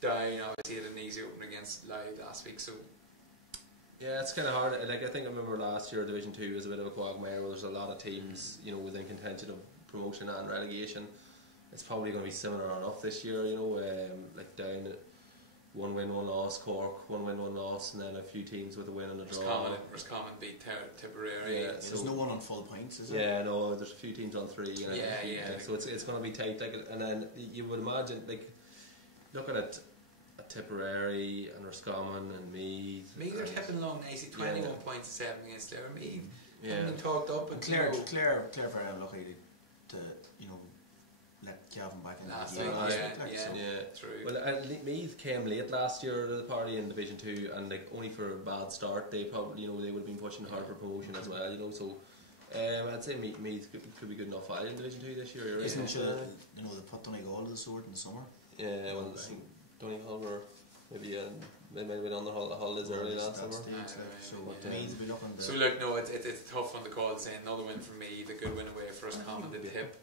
Down obviously had an easy opener against Louth last week. So yeah, it's kind of hard. Like I think I remember last year Division 2 was a bit of a quagmire where there's a lot of teams, you know, within contention of promotion and relegation. It's probably going to be similar enough this year, you know, like down 1 win, 1 loss, Cork 1 win, 1 loss, and then a few teams with a win and a draw. Roscommon beat Tipperary. Yeah, there's no one on full points, is it? Yeah, no, there's a few teams on 3. Yeah. So it's going to be tight, like, and then you would imagine, like, looking at Tipperary and Roscommon and Meath. Meath are tipping along nicely, 21 points to 7 against Clare. Meath haven't been talked up. And Clare very unlucky to you know, let Calvin back in last the week. Yeah, true. Well, Meath came late last year to the party in Division 2, and like only for a bad start, they probably, you know, they would have been pushing hard for promotion as well, you know. So I'd say Meath could be good enough value in Division 2 this year. Isn't it? You know, they put Donegal to the sword in the summer. Yeah, well, Donegal were maybe they might have been on the holidays early last summer. So look, no, it's a tough one to call. Saying another win for Meath, a good win away for Roscommon. Did tip.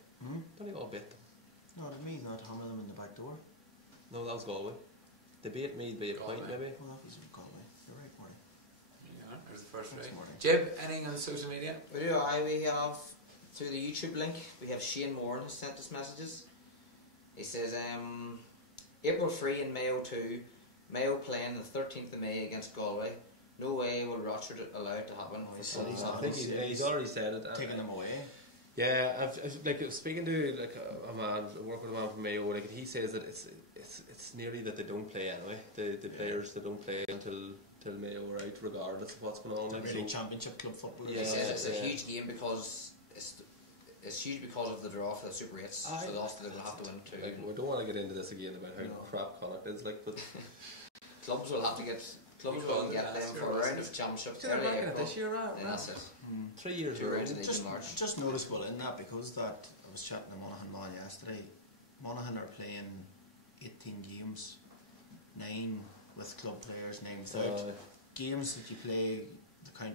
Donegal beat them. No, did Meath not hammer them in the back door? No, that was Galway. They beat Meath by a point, maybe. Well, that was Galway. You're right, Marty. Yeah, there's the first right. Marty. Jib, anything on social media? We have through the YouTube link. We have Shane Moore has sent us messages. He says, April 3 and Mayo 2. Mayo playing the 13th of May against Galway. No way will Rochford allow it to happen. I think he's already said it. Taking them away. Yeah, I've like speaking to like a man, working with a man from Mayo, like he says that it's nearly that they don't play anyway. The players, they don't play until Mayo, right? Regardless of what's going on. Like really championship club football. Yeah, he says it's a huge game because it's huge because of the draw for the Super 8s. So they'll have to win too. Like, we don't want to get into this again about how crap Connacht is, like, but clubs will have to get. Clubs will get them for a round of championship. This year, then that's it. 3 years ago. Just noticeable in that because that I was chatting to Monaghan yesterday. Monaghan are playing 18 games, 9 with club players, 9 without. Games that you play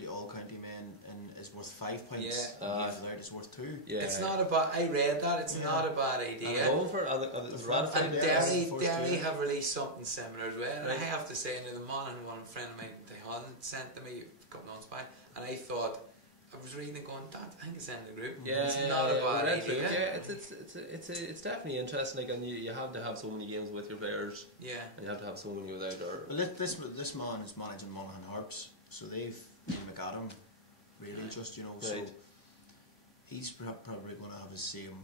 the all county men and is worth 5 points. Without is worth 2. Yeah, it's not a bad. I read that. It's not a bad idea. And Derry have released something similar as well. And I have to say, the Monaghan one friend of mine, Tehan, sent to me a couple of months back, and I thought. I was reading it going, I think it's in the group. Yeah, it's not a bad idea. Yeah, it's definitely interesting. Like, and you have to have so many games with your players. Yeah, and you have to have so many without. Well, this man is managing Monaghan Harps, so they've McAdam, really just so he's probably going to have his same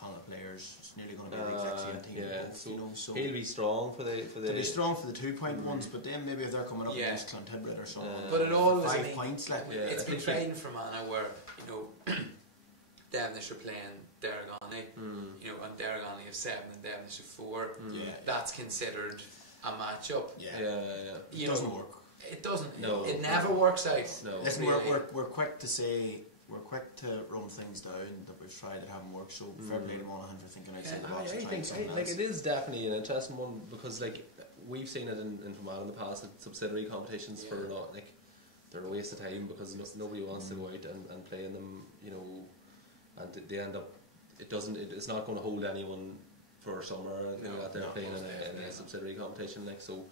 panel of players. It's nearly going to be the exact same team. Yeah, so he'll be strong for the. They'll be strong for the 2 point ones, but then maybe if they're coming up against Clontibret or something. But it always 5 points, like it's been trading for Mana where Devonish are playing Derrygonney, and Derrygonney have 7 and Devonish have 4. That's considered a matchup. It doesn't work. It doesn't. No, it never works out. No. Listen, we're quick to say. We're quick to run things down that we've tried that haven't worked. So fair play to Monaghan for thinking outside the box. I think like it is definitely an interesting one because like we've seen it in Fermanagh in the past at subsidiary competitions for like they're a waste of time because nobody wants to go out and play in them, and they end up it's not going to hold anyone for summer or anything like that. They're playing in a subsidiary competition, like so.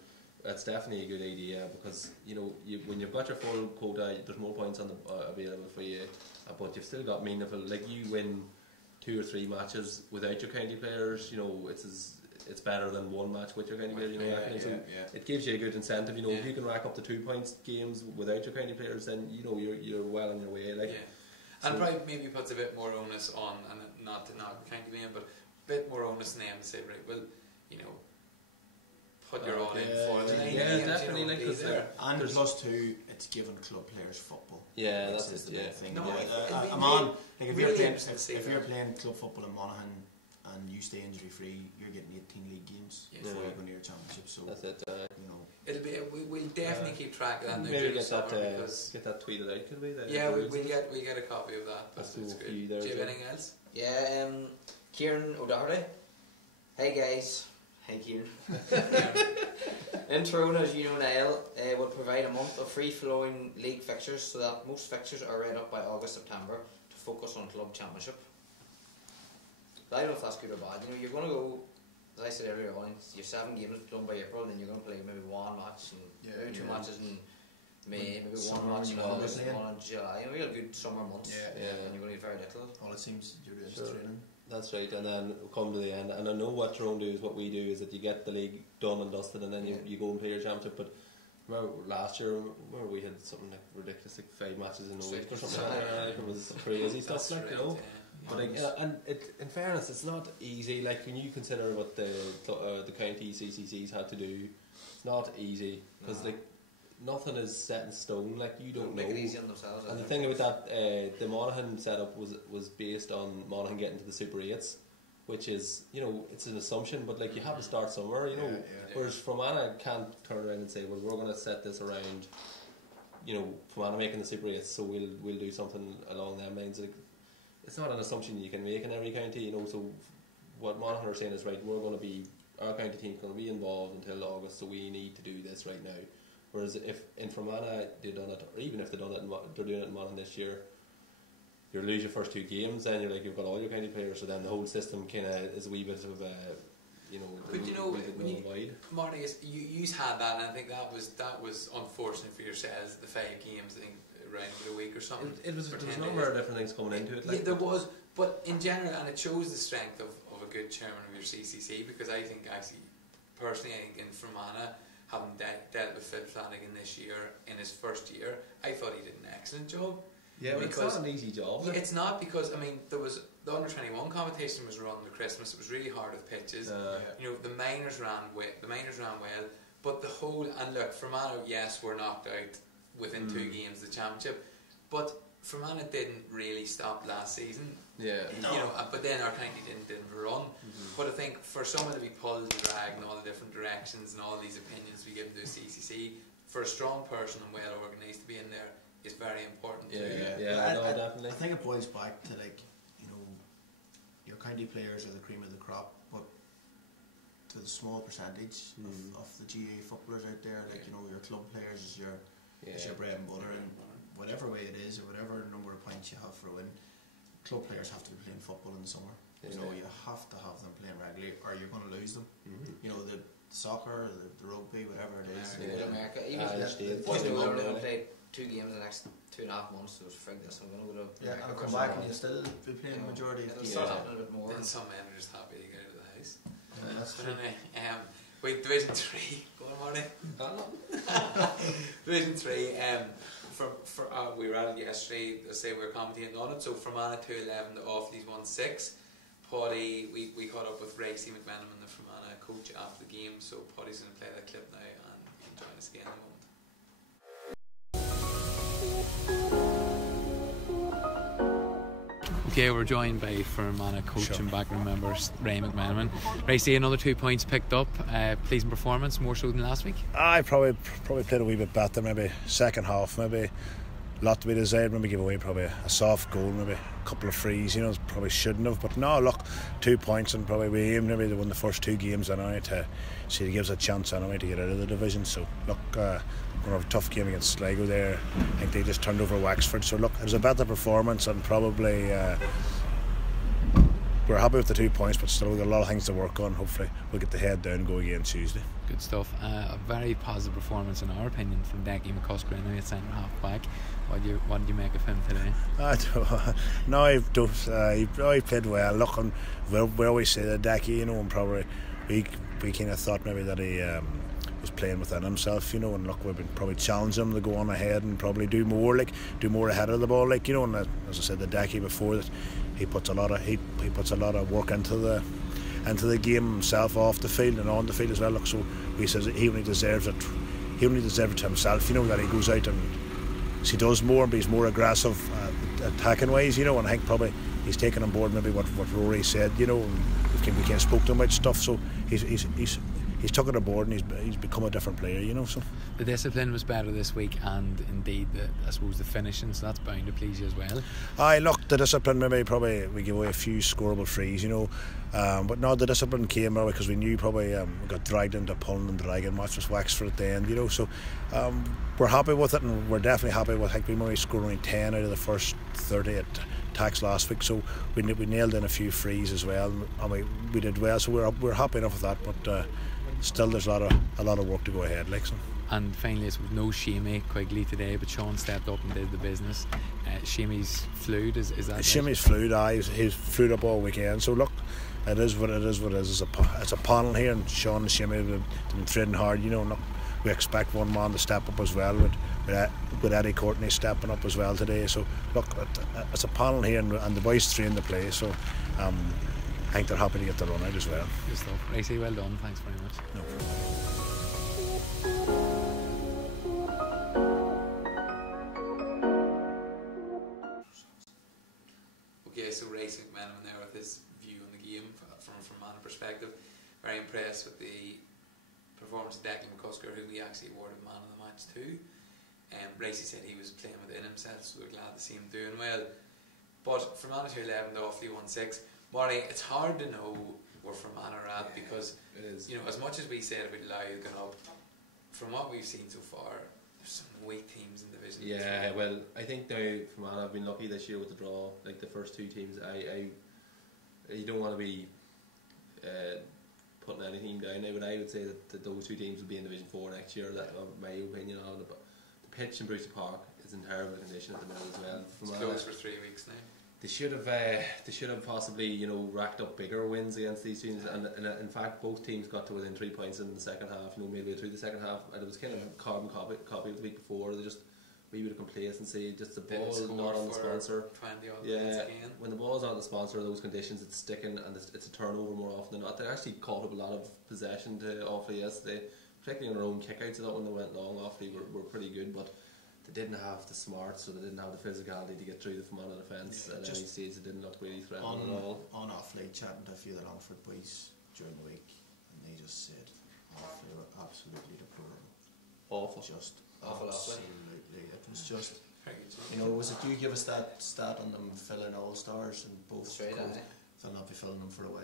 That's definitely a good idea because when you've got your full quota, there's more points on the available for you, but you've still got meaningful. Like you win 2 or 3 matches without your county players, it's better than 1 match with your county players. It gives you a good incentive. If you can rack up the 2 points games without your county players, then you're well on your way. Like, and probably maybe puts a bit more onus on, and not to knock the county man, but a bit more onus on them to say, right, well, put your all in for the 9 games, definitely. And plus 2, it's giving club players football. Yeah, that's the big thing. No, if you're playing club football in Monaghan, and you stay injury free, you're getting 18 league games before you go near championship. So that's it. You know, it'll be. We'll definitely keep track of that. Maybe get that tweeted out, could we? Yeah, we'll get a copy of that. But it's good. Do you have anything else? Yeah, Kieran O'Doherty. Hey guys. Hey Kieran. In Tyrone, as you know now, will provide a month of free-flowing league fixtures so that most fixtures are read up by August-September to focus on club championship. I don't know if that's good or bad. You know, you're going to go, as I said earlier on, you have 7 games done by April, and then you're going to play maybe 1 match, and maybe 2 matches in May, maybe summer 1 match in August, and 1 in July. You know, we got good summer months, and you're going to get very little. All it seems you're doing is training. That's right, and then come to the end, and I know what Tyrone do is what we do is that you get the league done and dusted, and then you go and play your championship. But remember last year, where we had something like ridiculous, like 5 matches in a week or something like that. It was crazy stuff, like, you know. But like, and in fairness, it's not easy. Like when you consider what the county CCCs had to do, it's not easy because like nothing is set in stone. Like you don't make know. it easy on themselves. And the thing about that, the Monaghan setup was based on Monaghan getting to the Super 8s, which is, you know, it's an assumption, but like you have to start somewhere, you know. Whereas Fermanagh can't turn around and say, well, we're going to set this around, you know, Fermanagh making the Super 8s, so we'll do something along that lines. Like, it's not an assumption you can make in every county, you know. So what Monaghan are saying is, right, our county team's going to be involved until August, so we need to do this right now. Whereas if in Fermanagh they've done it, or even if they're doing it in Monaghan this year, you lose your first 2 games, then you've got all your county players, so then the whole system kind of is a wee bit of you know. But you know, Marty, you had that, and I think that was unfortunate for yourselves. The 5 games, I think, around a week or something. There was a number of different things coming into it. Like, yeah, there was, but in general, and it shows the strength of a good chairman of your CCC, because I think actually, personally, I think in Fermanagh, having dealt with Phil Flanagan this year in his first year, I thought he did an excellent job. Yeah, but it's not an easy job. Yeah, it's not, because I mean there was the under-21 competition was run with Christmas. It was really hard with pitches. You know, the minors ran well, but the whole, and look, Fermanagh, yes, were knocked out within 2 games of the championship, but Fermanagh didn't really stop last season. Yeah, you know, but then our county didn't run. But I think for someone to be pulled and dragged in all the different directions and all these opinions we give to the CCC, for a strong person and well organised to be in there is very important. Definitely. I think it boils back to, like, you know, your county players are the cream of the crop, but to the small percentage of the GA footballers out there, like, you know, your club players is your bread and butter, and whatever way it is, or whatever number of points you have for a win, club players have to be playing football in the summer. You know, you have to have them playing regularly, or you're going to lose them. You know, the soccer, the rugby, whatever it is. America, even we're going to play 2 games in the next 2.5 months. So frig this. I'm going to go to America, and come back and you'll still be playing the majority of the games. It'll start happening a bit more. Then some men are just happy to get out of the house. That's true. Wait, Division 3. Go on, Marty. Division 3. We were at it yesterday. Let's say we were commentating on it. So Fermanagh 2-11 to Offaly's 1-6. Paddy, we caught up with Ray C. McMenamin, the Fermanagh coach, after the game. So Paddy's going to play that clip now and join us again in a moment. Okay, we're joined by Fermanagh coach and backroom members Ray McMenamin. Ray, see another 2 points picked up. Pleasing performance, more so than last week. I probably played a wee bit better. Maybe second half, maybe a lot to be desired. Maybe give away probably a soft goal, maybe a couple of frees. You know, probably shouldn't have. But no, look, 2 points, and probably we aim maybe to win the first 2 games anyway to see it gives a chance anyway to get out of the division. So look, we're going to have a tough game against Sligo there. I think they just turned over Wexford. So look, it was a better performance, and probably we're happy with the 2 points, but still we've got a lot of things to work on. Hopefully we'll get the head down and go again Tuesday. Good stuff. A very positive performance in our opinion from Decky McCusker at centre half back. What did you make of him today? He played well. Look, we always say that Decky, you know, and probably we kind of thought maybe that he was playing within himself, you know, and look, we've been probably challenging him to go on ahead and probably do more ahead of the ball, like, you know. And as I said, the Decky before that, he puts a lot of work into the game himself, off the field and on the field as well. Look, so he says he only deserves it to himself, you know, that he goes out and he does more, but he's more aggressive attacking wise, you know. And I think probably he's taken on board maybe what Rory said, you know. We can't spoke to him about stuff, so he's took it aboard and he's become a different player, you know. So the discipline was better this week, and indeed I suppose the finishing, so that's bound to please you as well. Aye, look, the discipline probably we give away a few scoreable frees, you know, but no, the discipline came out because we knew probably we got dragged into pulling and dragging, much was waxed for at the end, you know. So we're happy with it, and we're definitely happy with. I think we only scored only 10 out of the first 30 at tax last week, so we nailed in a few frees as well, and we did well, so we're happy enough with that, but still there's a lot of work to go ahead, like so. And finally, it's with no Shamey Quigley today, but Sean stepped up and did the business. Shamey's fluid, is that Shamey's fluid, he's fluid up all weekend, so look, it is what it is. It's a panel here, and Sean and Shamey have been trading hard, you know. Look, we expect one man to step up as well, with Eddie Courtney stepping up as well today. So look, it's a panel here, and the boys train the play, so I think they're happy to get the run out as well. Good stuff. Racy, well done, thanks very much. No. Okay, so Racy McMenamin there with his view on the game from a perspective. Very impressed with the performance of Declan McCusker, who we actually awarded man of the match to. Racy said he was playing within himself, so we're glad to see him doing well. But from manager 11 to Offaly 1-6, Marty, it's hard to know where Fermanagh are at, because you know, as much as we said about Louth going up, from what we've seen so far, there's some weak teams in the division. Yeah, well, I think now Fermanagh have been lucky this year with the draw. Like the first two teams, you don't want to be putting anything down now, but I would say that those two teams will be in Division 4 next year. That's my opinion on it. But the pitch in Bruce Park is in terrible condition at the minute as well. It's closed for 3 weeks now. They should have possibly, you know, racked up bigger wins against these teams, and in fact both teams got to within 3 points in the second half, you know, midway through the second half, and it was kind of a carbon copy of the week before. They just a wee bit of complacency, just the ball not on the sponsor. Yeah, when the ball's on the sponsor, those conditions, it's sticking, and it's a turnover more often than not. They actually caught up a lot of possession to Offaly yesterday, particularly on their own kickouts. I thought when they went long, Offaly were pretty good, but they didn't have the smarts, so they didn't have the physicality to get through the Fermanagh defence. At any stage, they didn't look really threatening at all. On Offaly, chatting to a few of the Longford boys during the week, and they just said Offaly were absolutely deplorable. Awful. Just awful. Absolutely. It was just, you know, was it you give us that stat on them filling All-Stars and both? Straight on it. They'll not be filling them for a while.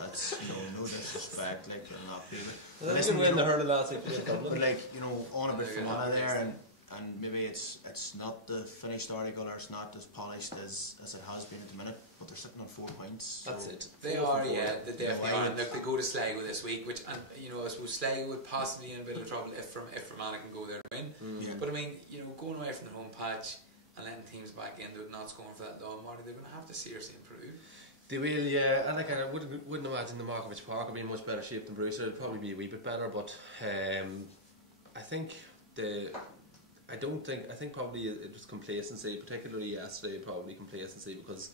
That's, you know, no disrespect, like, they'll not be. But listen, when the hurdle last week, but like, you know, on a bit Fermanagh there, and maybe it's not the finished article, or it's not as polished as it has been at the minute, but they're sitting on 4 points. That's it. They are, yeah. They definitely are. And look, they go to Sligo this week, which, and you know, I suppose Sligo would possibly be in a bit of trouble if Fermanagh can go there to win. Yeah. But I mean, you know, going away from the home patch and letting teams back into it, not scoring for that long, Marty, they're going to have to seriously improve. They will, yeah. And like, I wouldn't imagine the Markovich Park will be in much better shape than Brewster. It'll probably be a wee bit better, but I think I think probably it was complacency, particularly yesterday. Probably complacency, because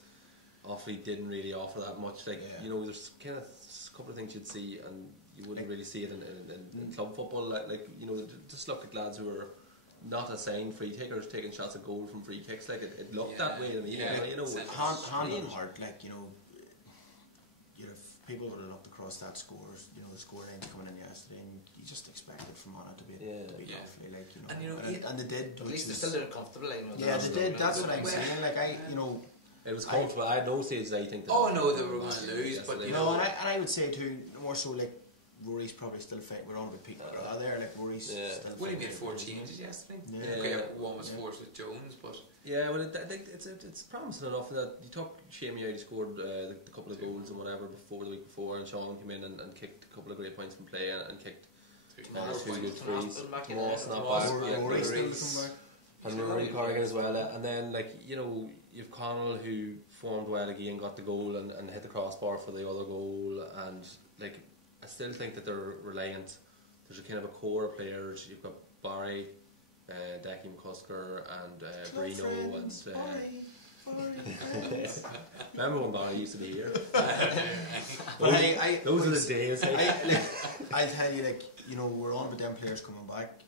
Offaly didn't really offer that much. Like, you know, there's kind of a couple of things you'd see, and you wouldn't really see it in club football. Like, you know, just look at lads who were not assigned free takers taking shots at goal from free kicks. Like, it looked that way to me. You know, hand on heart, like, you know, people would have looked across that scores, you know, the score line coming in yesterday, and you just expected Fermanagh to be Offaly, like, you know, and, you know, and they did. At least they still did it comfortably, you know. Yeah, they did. That's what I'm saying. Like, you know, it was comfortable. I had no stage I think. Oh no, they were going to lose, but you know, and I would say too, more so, like, Rory's probably still fighting. We're on with Pete McGrath there. Like, Rory's still. Well, he made 4 changes yesterday. Okay, one was forced with Jones, but. Yeah, well, it's promising enough that you took Shamey out, he scored the couple of goals and whatever before the week before, and Sean came in and kicked a couple of great points from play and kicked 2 good threes. Moss not back. And Rory Corrigan as well. And then, like, you know, you've Connell, who formed well again, got the goal and hit the crossbar for the other goal. And, like, I still think that they're reliant. There's a kind of a core of players. You've got Barry, Decky McCusker, and Brino, and remember when Barry used to be here? Those are the days. I'll tell you, like, you know, we're on with them players coming back.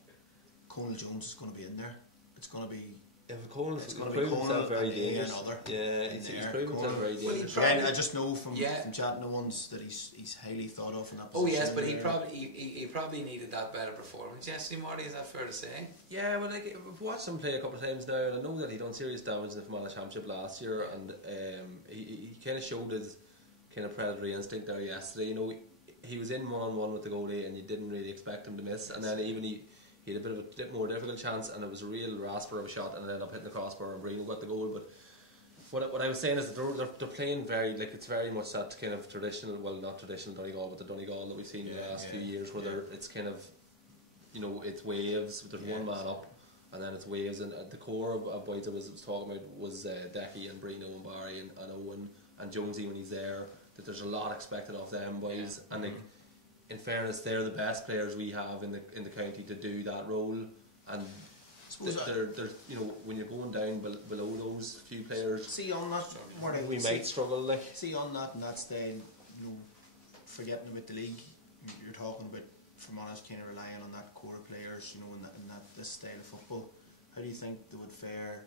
Conal Jones is going to be in there. it's going to be. If Colin's It's gonna be proved himself Conan very and dangerous. another Yeah, in he's there. proved himself very Well, he dangerous. probably- Again, I just know from Yeah. chatting to ones that he's highly thought of in that Oh position. yes, but he there. probably needed that better performance yesterday, Marty. Is that fair to say? Yeah, well, like, I've watched him play a couple of times now, and I know that he done serious damage in the Fermanagh Championship last year, and he kind of showed his kind of predatory instinct there yesterday. You know, he was in 1-on-1 with the goalie, and you didn't really expect him to miss, and then even he had a bit more difficult chance, and it was a real rasper of a shot, and it ended up hitting the crossbar, and Brino got the goal. But what I was saying is that they're playing very, like, it's very much that kind of traditional, well, not traditional Donegal, but the Donegal that we've seen in the last few years, where it's kind of, you know, it's waves. There's one man up, and then it's waves, and at the core of boys I was talking about was Decky and Brino and Barry and Owen and Jonesy when he's there. That there's a lot expected of them boys, and like, in fairness, they're the best players we have in the county to do that role, and they're you know, when you're going down below those few players, See on that, we might struggle. Like, see on that and that style, you know, forgetting about the league, you're talking about Fermanagh kind of relying on that core of players, you know, in that this style of football. How do you think they would fare,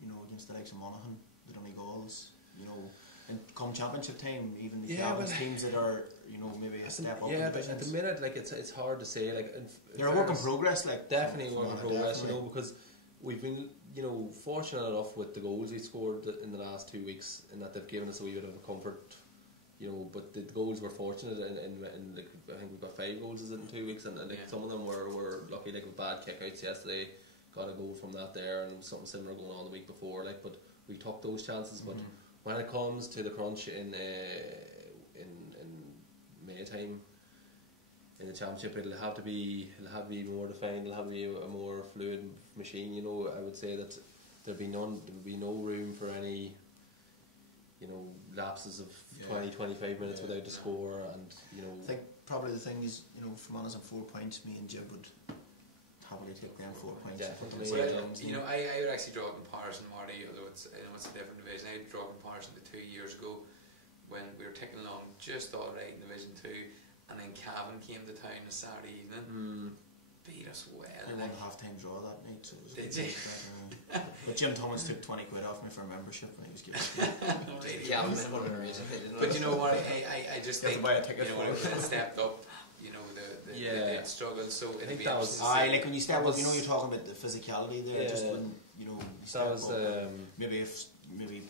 you know, against the likes of Monaghan, the Donegals, you know? And come championship time, even the teams that are, you know, maybe a step up. Yeah, but at the minute, like, it's hard to say. Like, they're a work in progress. Like, definitely a work in progress, you know, because we've been, you know, fortunate enough with the goals we scored in the last 2 weeks, in that they've given us a wee bit of a comfort, you know. But the goals were fortunate, in like, I think we've got 5 goals is it in 2 weeks, and like, some of them were lucky, like with bad kickouts yesterday, got a goal from that there, and something similar going on the week before. Like, but we took those chances, but. When it comes to the crunch in May time in the championship, it'll have to be more defined. It'll have to be a more fluid machine. You know, I would say that there'll be no room for any, you know, lapses of 20-25 minutes without a score, and you know. I think probably the thing is, you know, Fermanagh's on 4 points. Me and Jib would happily take them 4 points. Definitely. Well, you know, I would actually draw comparison, Marty, although it's a different division. I would draw comparison to 2 years ago when we were ticking along just all right in Division 2, and then Cavan came to town on Saturday evening, beat us well. I won a half-time draw that night. So it was Did you? But Jim Thomas took 20 quid off me for a membership when he was giving But you know what, I just think, buy a ticket, you know, when it stepped up, you know, they struggled, so I think that was like when you step up, you know, you're talking about the physicality there, just when, you know, you step that was up, maybe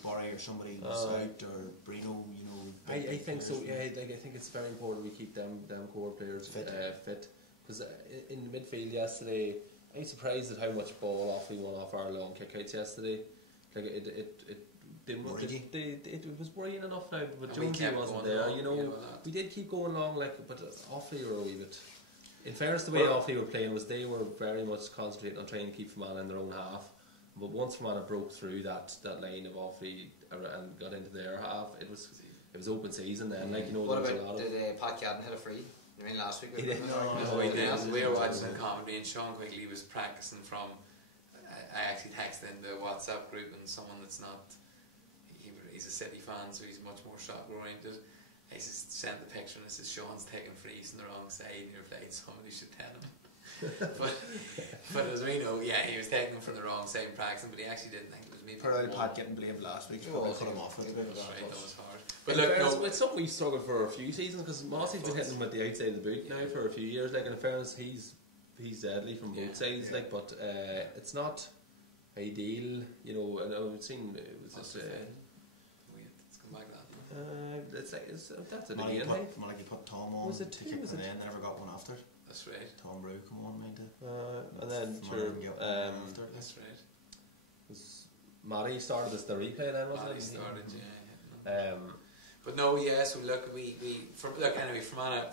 Barry or somebody was out, or Brino, you know. I think so. Yeah, like, I think it's very important we keep them core players fit. Because in the midfield yesterday, I'm surprised at how much ball off we won off our long kickouts yesterday. Like, it was worrying enough now, but Jonesy wasn't there. You know, we did keep going long, like, but Offaly were a wee bit. In fairness, the way Offaly were playing was they were very much concentrating on trying to keep Fermanagh in their own half. But once Fermanagh broke through that line of Offaly and got into their half, it was open season then. Like, you know, what there was about, a lot of. did Pat Cadden hit a free? I mean, last week. He didn't. No, he didn't. We were watching the comedy, and Sean Quigley was practicing from. I actually texted in the WhatsApp group, and someone that's not. He's a City fan, so he's much more shot oriented. I just sent the picture and it says Sean's taking frees on the wrong side, and he replied, somebody should tell him. but as we know, yeah, he was taking them from the wrong side in practicing, but he actually didn't think it was maybe. Pat getting blamed last week, so I cut him off. That was hard. But look, it's something we've struggled for a few seasons, because Mossy's been hitting him at the outside of the boot now for a few years. Like, in fairness, he's deadly from both sides. Like, but it's not ideal, you know. And I've seen it was just. Let's come back to that. That's an Malachy again. put Tom on. Was it to two? kick Was one it? in, never got one after. That's right. Tom Brew come on, mind it. And then That's right. was Matty started as the replay then, wasn't Matty it? started, yeah. But no, yeah. So look, anyway, Fermanagh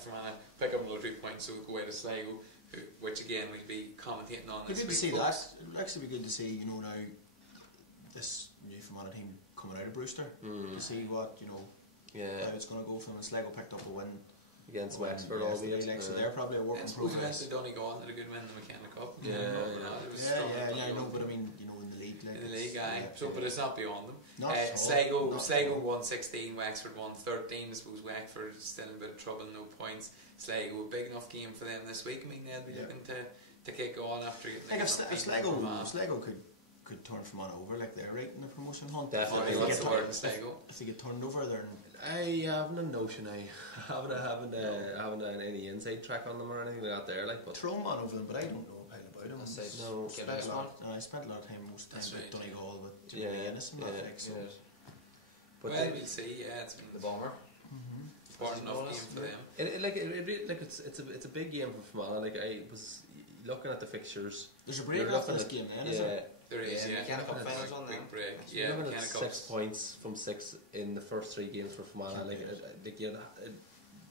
pick up another 3 points, so we'll go away to Sligo, which again we'll be commentating on this Good week. to see folks. that. It'd actually be good to see, you know, now this new Fermanagh team coming out of Brewster to see what, you know, how it's going to go for them. And Sligo picked up a win against Wexford, albeit. So they're probably a work in progress. They only go on to a good win in the McKenna Cup. I know, but I mean, you know, in the league, like in the league, aye. So, but it's not beyond them. Sligo won 16, Wexford won 13. I suppose Wexford is still in a bit of trouble, no points. Sligo, a big enough game for them this week. I mean, they'll be looking to to get going after getting Like if Sligo Armagh. could turn from on over, like they're right in the promotion hunt. Definitely. What's the word in Sligo? If they get turned over, they're I haven't a notion. I haven't any inside track on them or anything like that there. Like, but thrown on over them, but I don't know a pile about them. No, I spent a lot of time most times with Donegal with Jimmy Yeah, Ennis and that. Like, so. but Well, we'll see. Yeah, it's been The bomber. important enough game for them. it's a big game for Fermanagh. Like I was looking at the fixtures. There's a break after this game, then, is there? There is, yeah. Mechanic Cup finals on them. Big break. You're Yeah, looking at Mechanic 6 points from 6 in the first 3 games for Fermanagh.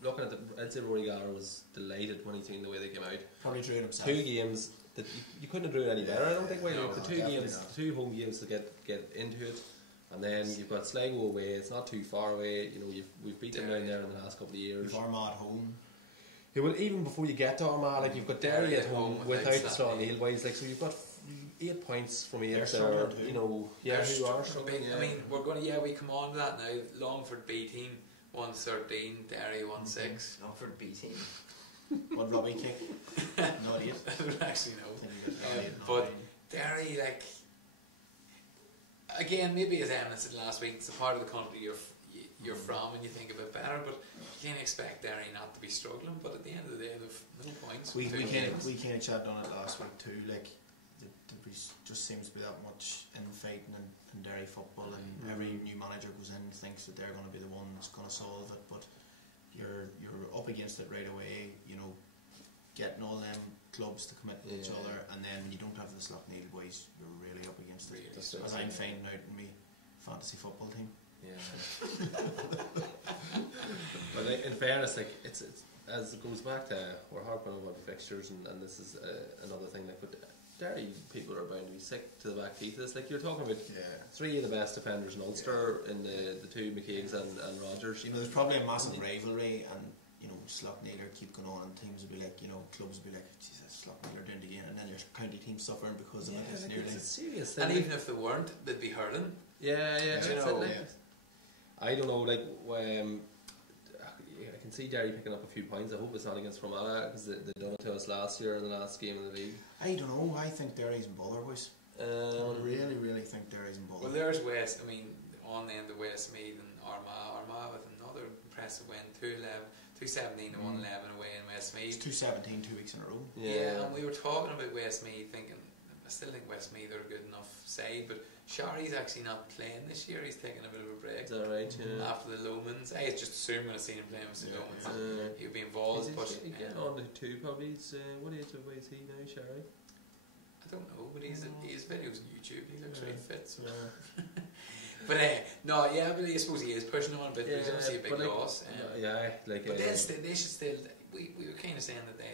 Looking at I'd say Rory Gallagher was delighted when he seen the way they came out. Probably drew it himself. 2 games that you couldn't have drew any better. I don't think. No, the definitely not. 2 home games to get into it, and then you've got Sligo away. It's not too far away. You know, we've beat them down there in the last couple of years. With Armagh at home. Yeah, well, even before you get to Armagh, like you've got Derry at home without the strong Neil Wise, like so you've got 8 points from 8 They're there. struggling too. You know, They're who are struggling. struggling. I mean, we're going to, we come on to that now. Longford B team 113, Derry 1-6. Longford B team. What Robbie kick? No idea. I don't actually know. I think he got 8, But Derry, like, again, maybe as Emma said last week, it's a part of the country you're from and you think a bit better, but you can't expect Derry not to be struggling. But at the end of the day, they've no points. We Two kind games. of chatted on it last week too. Like, just seems to be that much infighting in Derry football, and every new manager goes in and thinks that they're going to be the one that's going to solve it. But you're up against it right away. You know, getting all them clubs to commit to each other, and then when you don't have the Slaughtneil boys, you're really up against it. As I'm finding out in me fantasy football team. Yeah. But like, in fairness, like it's as it goes back to we're harping on about the fixtures, and this is another thing. Like, but Derry people are bound to be sick to the back teeth of this. Like you're talking about 3 of the best defenders in Ulster, in the 2 McCabe's and Rogers. You know, there's probably a massive rivalry, and you know, Slaughtneil keep going on, and teams will be like, you know, clubs will be like, Jesus, Slaughtneil are doing it again, and then your county team suffering because of it. It's like nearly. it's a serious thing. And even if they weren't, they'd be hurling. Yeah, Do you know? I don't know, like, I can see Derry picking up a few points. I hope it's not against Fermanagh, because they done it to us last year in the last game of the league. I don't know. I think Derry's in bother, boys. I really think Derry's in bother. Well, there's West. I mean, on the end of Westmeath and Armagh with another impressive win, 2-17 and 1-11 away in Westmeath. It's 2-17 2 weeks in a row. Yeah, and we were talking about Westmeath, thinking I still think Westmeath are a good enough side, but Sharry's actually not playing this year. He's taking a bit of a break. Is that right? Yeah. After the Lomans, I just assumed when I seen him playing with the Lomans, he would be involved. But He's getting on to 2 probably. What age is he now, Sharry? I don't know, but his videos on YouTube, he looks really fit. So. Yeah. But but I suppose he is pushing on a bit. But obviously a big loss. But they should still. We were kind of saying that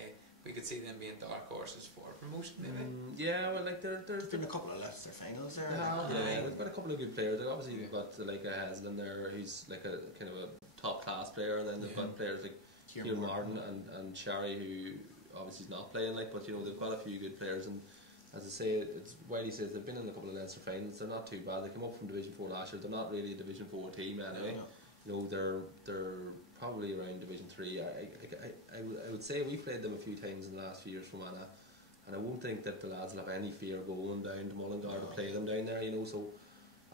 we could see them being dark horses for promotion, maybe. Well, like there's been a couple of Leicester finals there. They've got a couple of good players. Obviously, they've got like a Haslam there, who's like a kind of a top class player, and then they've got players like Kieran Martin and Sharry, who obviously is not playing. Like, but you know they've got a few good players, and as I say, it's Wiley says they've been in a couple of Leinster finals. They're not too bad. They came up from Division 4 last year. They're not really a Division 4 team anyway. No. You know, they're probably around Division 3. I would say we've played them a few times in the last few years from Anna, and I won't think that the lads will have any fear going down to Mullingar to play them down there, you know, so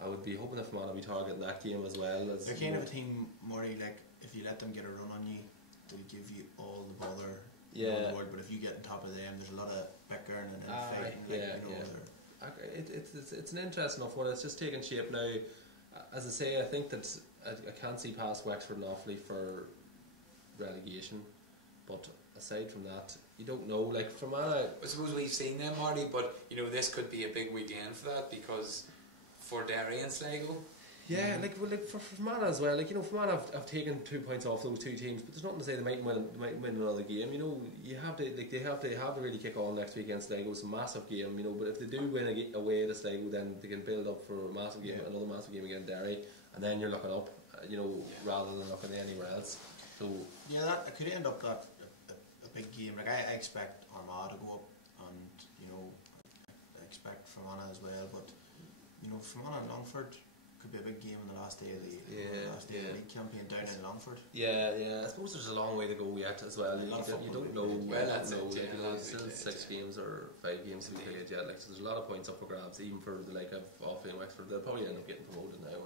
I would be hoping that Fermanagh will be targeting that game as well. They're kind of a team, Murray, like if you let them get a run on you, they'll give you all the bother in the world, but if you get on top of them, there's a lot of bickering and fighting. It's an interesting enough one. It's just taking shape now. As I say, I think that I can't see past Wexford and Offaly for relegation, but aside from that, you don't know. Like Fermanagh, I suppose we've seen them, Marty, but you know this could be a big weekend for that, because for Derry and Sligo. Yeah, like for Fermanagh as well. Like, you know, Fermanagh have taken 2 points off those 2 teams, but there's nothing to say they might win another game. You know, you have to they have to really kick on next week against Sligo. It's a massive game, you know. But if they do win away to Sligo, then they can build up for a massive game, another massive game against Derry, and then you're looking up, you know, rather than looking anywhere else. So that could end up that a big game. Like I expect Armagh to go up, and you know, I expect Fermanagh as well. But you know, Fermanagh and Longford could be a big game on the last day of the league campaign down in Longford. Yeah. I suppose there's a long way to go yet as well. You don't know. Well, that's it. Like, There's still 6 games or 5 games to be played yet. Like, so there's a lot of points up for grabs, even for the like of Offaly and Wexford. They'll probably end up getting promoted now.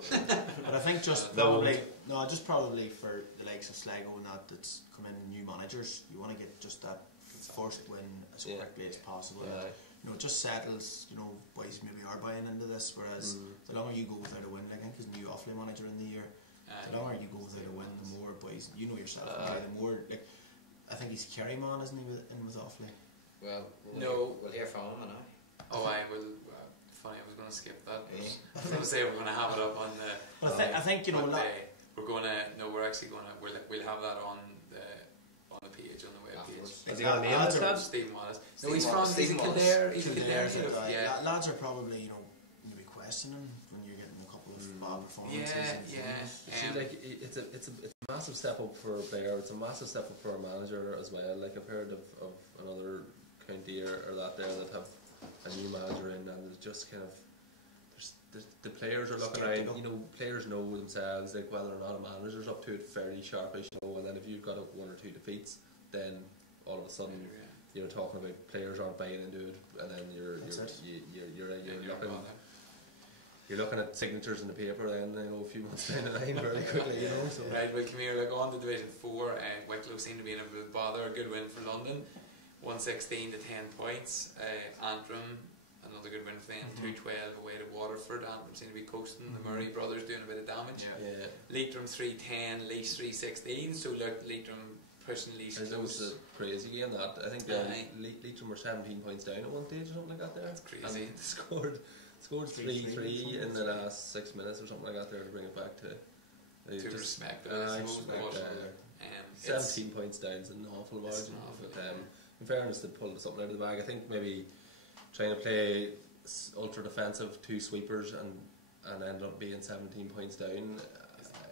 But I think just probably for the likes of Sligo and that's come in new managers. You want to get just that first win as quickly as possible. Yeah. You know, it just settles, you know, boys maybe are buying into this, whereas the longer you go without a win, like, I think there's a new Offaly manager in the year, the longer you go without a win, the more boys, you know yourself, the more, like, I think he's Kerry man, isn't he, in with Offaly? Well, we'll hear from him now. Oh, I will. Funny, I was going to skip that. I was going to say we're going to have it up on the. But I think you know. We're going to. No, we're actually going to. We'll have that on the page on the web page. Has he got a name? Stephen Wallace. No, he's from Kildare. He's Kildare. Yeah, lads are probably, you know, maybe questioning when you're getting a couple of bad performances. See, like it's a massive step up for a player. It's a massive step up for a manager as well. Like, I've heard of another county or that there that have a new manager in, and it's just kind of the players are looking around. You know, players know themselves, like, whether or not a manager's up to it fairly sharpish. You know, and then if you've got 1 or 2 defeats, then all of a sudden you're talking about players aren't buying into it, and then you're looking at signatures in the paper. Then, you know, a few months down the line very quickly. You know. So. Right, well, come here. Like, on to Division 4, Wicklow seem to be in a bit of bother. A good win for London, 116 to 10 points. Antrim, another good win for them, 212 away to Waterford. Antrim seem to be coasting. The Murray brothers doing a bit of damage. Leitrim 310, Laois 316. So look, Leitrim pushing Laois close. It was a crazy game. That I think Leitrim were 17 points down at one stage or something like that. There, that's crazy. And scored 3-3 in the last 6 minutes or something like that there to bring it back to. Respect. 17 points down is an awful margin. But in fairness, they pulled something out of the bag. I think maybe trying to play ultra defensive 2 sweepers and end up being 17 points down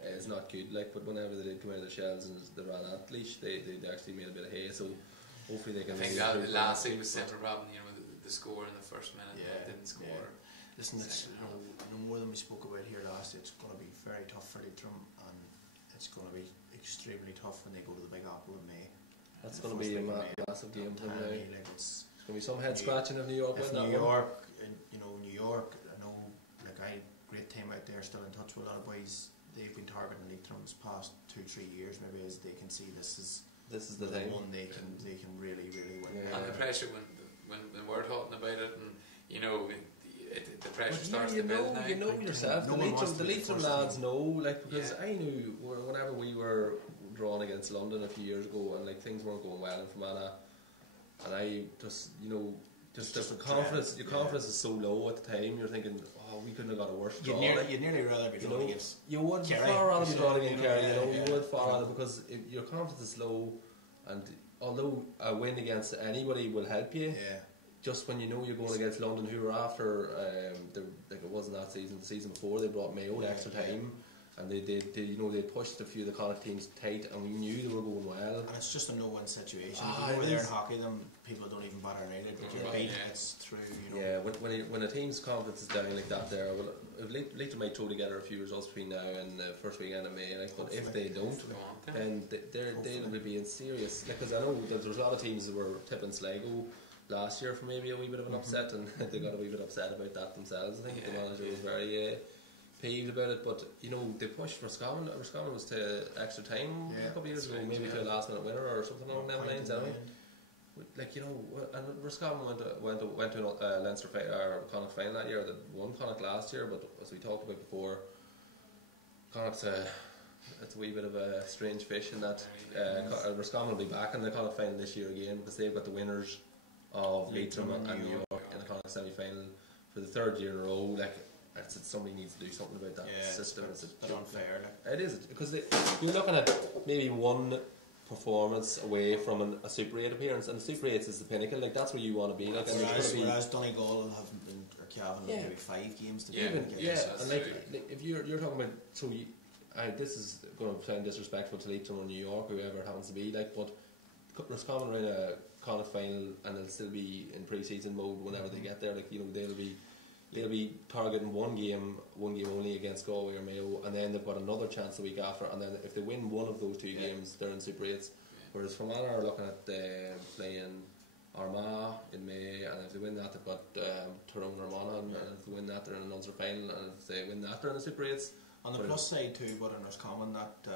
is not good. Like, but whenever they did come out of their shells and they ran at least, they actually made a bit of hay. So hopefully they can. I think that the last thing was central problem. You know, the score in the first minute, didn't score. Listen, it's no more than we spoke about here last. It's going to be very tough for Leitrim, and it's going to be extremely tough when they go to the Big Apple in May. That's going to be a massive game for them. It's going to be some head scratching of New York. New York, New York. I know, like, I great team out there, still in touch with a lot of boys. They've been targeting Leitrim's past 2-3 years, maybe, as they can see this is the one they can really win. And the pressure when we're talking about it, and you know. The pressure starts to build now. You know yourself. The Leitrim lads know, like, because I knew whenever we were drawn against London a few years ago, and like things weren't going well in Fermanagh, and I just, you know, just the confidence. Your confidence is so low at the time. You're thinking, oh, we couldn't have got a worse draw. You'd nearly rather be drawn against. You would far rather be drawn against Kerry. You would far rather, because your confidence is low, and although a win against anybody will help you. Yeah. Just when you know you're going against London, who were after, like, it wasn't that season, the season before, they brought Mayo extra time, and they pushed a few of the Connacht teams tight, and we knew they were going well. And it's just a no-win situation. Over there in hockey, them people don't even batter an eyelid. If you beat, it's through. You know. Yeah, when a team's confidence is down like that, there, well, Leitrim might throw together a few results between now and the first weekend of May. Like, but if they don't, then they'll be in serious. Because I know there's a lot of teams that were tipping Sligo last year for maybe a wee bit of an upset, and they got a wee bit upset about that themselves. I think the manager was very peeved about it, but you know, they pushed Roscommon. Roscommon was to extra time a couple of years ago, maybe to a last minute winner or something along them lines. Anyway, like, you know, and Roscommon went to Leinster or Connacht final that year. That won Connacht last year, but as we talked about before, Connacht's it's a wee bit of a strange fish in that Roscommon will be back in the Connacht final this year again, because they've got the winners of Leitrim and New York in the Connacht semi-final for the 3rd year in a row. Like, somebody needs to do something about that system. It's a bit unfair. It is, because you're looking at maybe one performance away from a Super 8 appearance, and the Super 8 is the pinnacle. Like, that's where you want to be. Like, whereas Donegal have been, or Cavan have maybe 5 games to and like if you're talking about, so this is going to sound disrespectful to Leitrim or New York, whoever it happens to be, like, but Roscommon are in a Connacht final, and they'll still be in pre-season mode whenever they get there. Like, you know, they'll be they'll be targeting one game only against Galway or Mayo, and then they've got another chance the week after, and then if they win one of those 2 games, they're in Super 8s. Whereas Fermanagh are looking at playing Armagh in May, and if they win that, they've got Tyrone or Monaghan, and if they win that, they're in an Ulster final, and if they win that, they're in the Super 8s. On the plus side too, but in Roscommon, that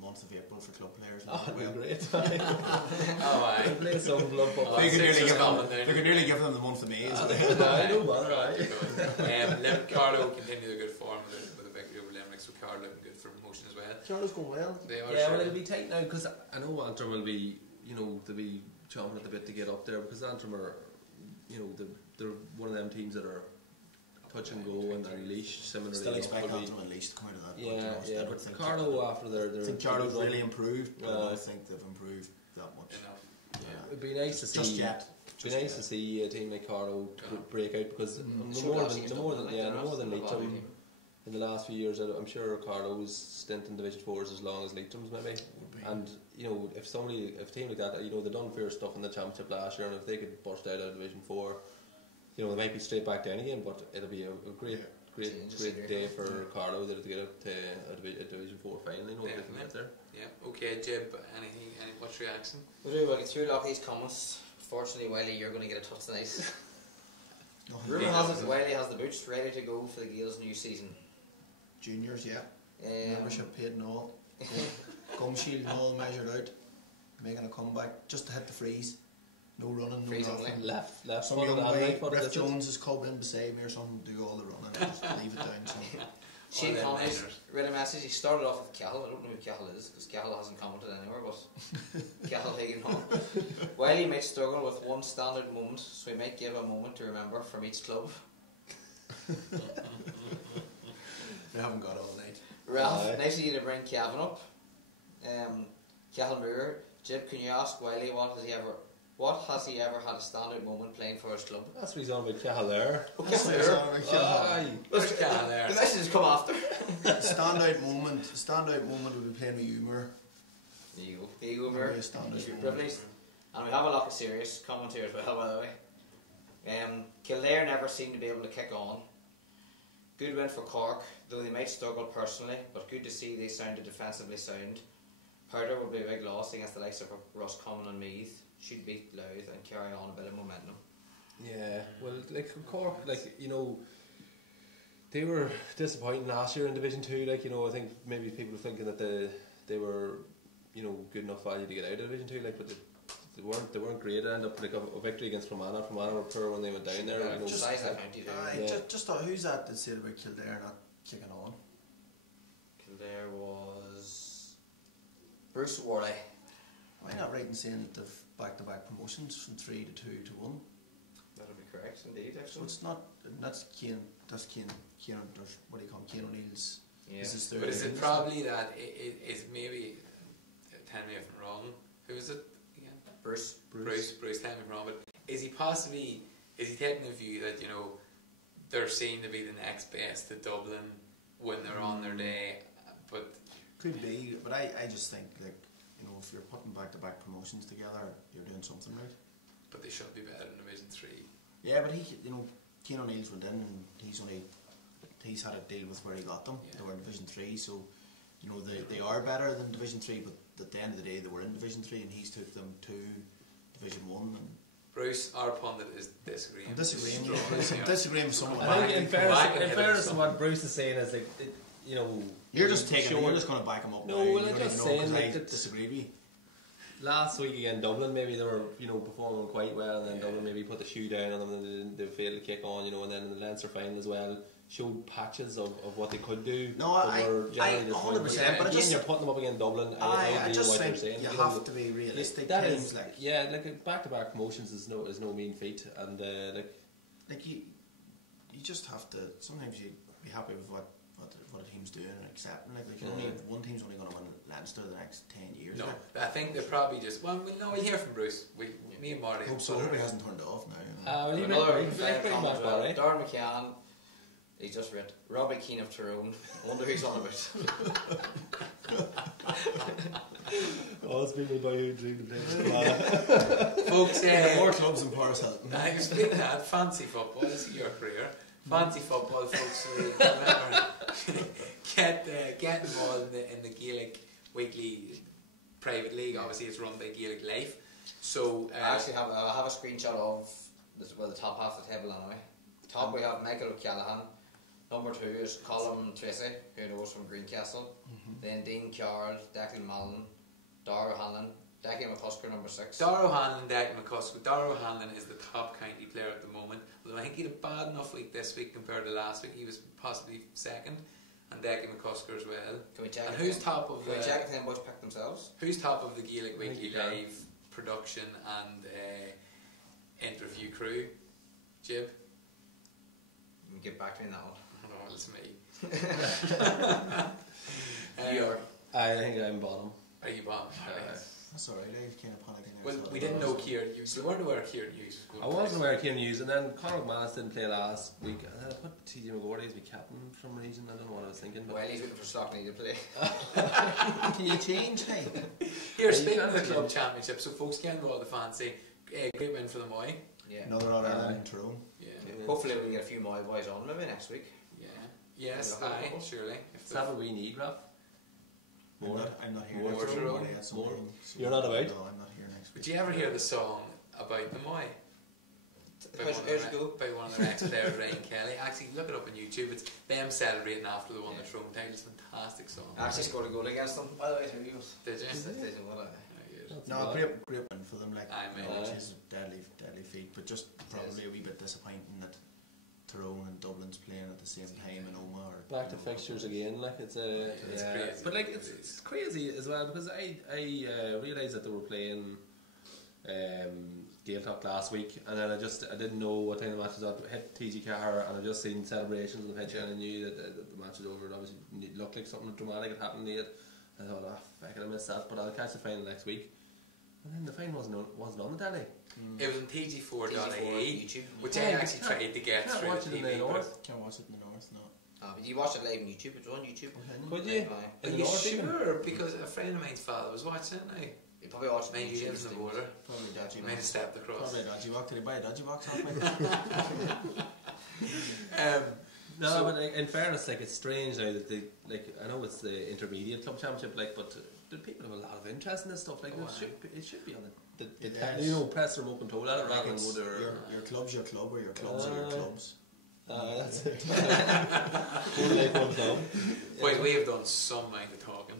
month of April for club players. Oh, that'd be great. Oh, aye. They play some blood football. They could nearly give them the month of May. I know, bother, Carlo continue their good form with a victory over Limerick, so Carlo looking good for promotion as well. Carlo's going well. They are. Yeah, well, it'll be tight now because I know Antrim will be, they'll be chomping at the bit to get up there because Antrim are, they're one of them teams that are touch and go and unleash similarly. Still expect Antrim at least to come out of that. Yeah, but Carlo after their I think Carlo's really improved, but I don't think they've improved that much. Enough. Yeah. It'd be nice to see. Just yet. It'd be nice to see a team like Carlo break out because the more than Leitrim in the last few years, I'm sure Carlo's stint in Division 4 is as long as Leitrim's maybe. And if a team like that, they done fair stuff in the Championship last year, and if they could burst out of Division 4, they might be straight back down again. But it'll be a great day for Carlo to get up to a Division 4 final. They can get there. Yeah. Okay, Jib. What's your reaction? We'll get through Lockheed's comments. Fortunately, Wiley, you're going to get a touch tonight. Rumour has it Wiley has the boots ready to go for the Gaels' new season. Juniors, membership paid and all. Gum shield and all measured out. Making a comeback just to hit the freeze. No running, no nothing. Left Some young guy, Griff Jones is called in beside me or something, do all the running and just leave it down. Shane Connors read a message. He started off with Cahill. I don't know who Cahill is because Cahill hasn't commented anywhere, but Cahill Hagan on. While he might struggle with one standard moment, so he might give a moment to remember from each club. We haven't got all night. Ralph, nice of you to bring Kevin up. Cahill Moore, Jib, can you ask Wiley what has he ever had a standout moment playing for his club? That's what he's on with Cahill there. Where's Cahill there? The messages come after. Standout moment would be playing with Umer. There you go, Umer. If you're privileged. And we have a lot of serious commentary as well, by the way. Kildare never seemed to be able to kick on. Good win for Cork, though they might struggle personally, but good to see they sounded defensively sound. Powder will be a big loss against the likes of Roscommon and Meath. Should beat Louth and carry on a bit of momentum. Yeah, well, Cork, they were disappointing last year in Division 2. I think maybe people were thinking that they were, good enough value to get out of Division 2. But they weren't great. They ended up a victory against Fermanagh. Fermanagh were poor when they went down there. Just thought, who's that said about Kildare not kicking on? Kildare was Bruce Worley. Am I not right in saying that they've back-to-back promotions from 3 to 2 to 1? That would be correct, indeed. So it's not. That's Cian. What do you call him? Cian O'Neill's. Yeah. But is it probably that it's maybe? Tell me if I'm wrong. Who is it again? Bruce. Tell me if I'm wrong. But is he taking the view that they're seen to be the next best to Dublin when they're on their day? But could be. But I just think if you're putting back-to-back promotions together, you're doing something right. But they should be better in Division 3. Yeah, but Cian O'Neill's went in and he's had to deal with where he got them. Yeah. They were in Division 3, so they are better than Division 3. But at the end of the day, they were in Division 3, and he's took them to Division 1. And Bruce, our pundit, is disagreeing. I'm disagreeing with someone. I think in fairness to what Bruce is saying is you're just going to back him up. No, well, I'm just saying I disagree with you. Last week again, Dublin maybe they were performing quite well, and then Dublin maybe put the shoe down on them, and they failed to kick on, and then in the Leinster final as well showed patches of what they could do. No, I 100%. But again, you're putting them up against Dublin. I just think you have to be realistic. That is back-to-back promotions is no mean feat, and you just have to. Sometimes you be happy with what a team's doing and accepting. One team's only going to win Leinster the next 10 years. No, I think they're probably just. We'll hear from Bruce. Me and Marty. Hope so. Hope he hasn't turned off now. Another comment. Darren McCann. He's just writ Robbie Keane of Tyrone. I wonder who he's on about. Oh, it's people by who dream to play. Folks, more clubs in Paris Hilton. I was speaking that fancy football. This is your career. Fancy football, folks. Remember, get involved in the Gaelic Weekly Private League. Obviously, it's run by Gaelic Life. So I actually have a screenshot of the top half of the table anyway. Top we have Michael O'Callaghan. Number 2 is Colin Tracy, who knows from Greencastle. Then Dean Carroll, Declan Mallon, Dara O'Hanlon, Declan McCusker, number 6. Dara O'Hanlon, Declan McCusker. Dara O'Hanlon is the top county player at the moment. Although I think he had a bad enough week this week compared to last week. He was possibly second. And Declan McCusker as well. Can we check? And who's top of Can we check if them boys pick themselves? Who's top of the Gaelic Weekly Live production and interview crew? Jib? Get back to me on that one. Oh, it's me. You are. I think I'm bottom. Are you bottom? That's alright, I've kind of panicked. Well, we didn't know Kieran Hughes. We weren't aware Kieran Hughes was going. I wasn't aware of Kieran Hughes, and then Conor McManus didn't play last week. And I put TJ McGordy as my captain for some reason. I don't know what I was thinking. But Well, he's waiting for Stockney to play. Can you change, hey? Here, speaking of the club championship, so folks get involved the fancy. Great win for the Moy. Yeah. Another All Ireland in Tyrone. Yeah. Hopefully we can get a few more boys on maybe next week. Yeah. Yes, aye, surely. If is that what we need, Ralph? I'm not here More next week. Tyrone. I had some More. things, so You're not about? No, I'm not here next week. Did you ever hear the song about the Moy? How's it go? By one of their ex-players, Ryan Kelly. Actually, look it up on YouTube. It's them celebrating after the one the Tyrone title. It's a fantastic song. I actually scored a goal against them. By the way, too. Did you? What No, great win for them. Like, Aye, mate. which is a deadly feat, but just probably a wee bit disappointing that Tyrone and Dublin's playing at the same time in Omagh. Or Back to fixtures again, like it's a It's crazy. but like it's crazy as well because I realised that they were playing Gaeltacht last week, and then I didn't know what time the match was at. Hit TG Carr, and I just seen celebrations on the pitch, and I knew that the match was over. It obviously looked like something dramatic had happened late. I thought, I could have missed that, but I'll catch the final next week. And then the final wasn't on the telly. It was on TG4.ie, YouTube. which I actually tried to get through watch it in the TV. north. Can't watch it in the north, no. But you watched it live on YouTube. It was on YouTube. Would you? Are In the you north even? sure? Because a friend of mine's father was watching it now. You probably watched it on Mind you, he YouTube. lives in the border. Probably dodgy He might have box. stepped across. Probably a dodgy box. Did he buy a dodgy box off me? No, So- but like, in fairness, like it's strange now that they I know it's the intermediate club championship, like, but the people have a lot of interest in this stuff. Like, Oh, it should be on the Yes. press room open told at it rather than It's go to your club's your club, or your clubs are your clubs. that's it. Don't like one club. Well, we have done some amount of talking.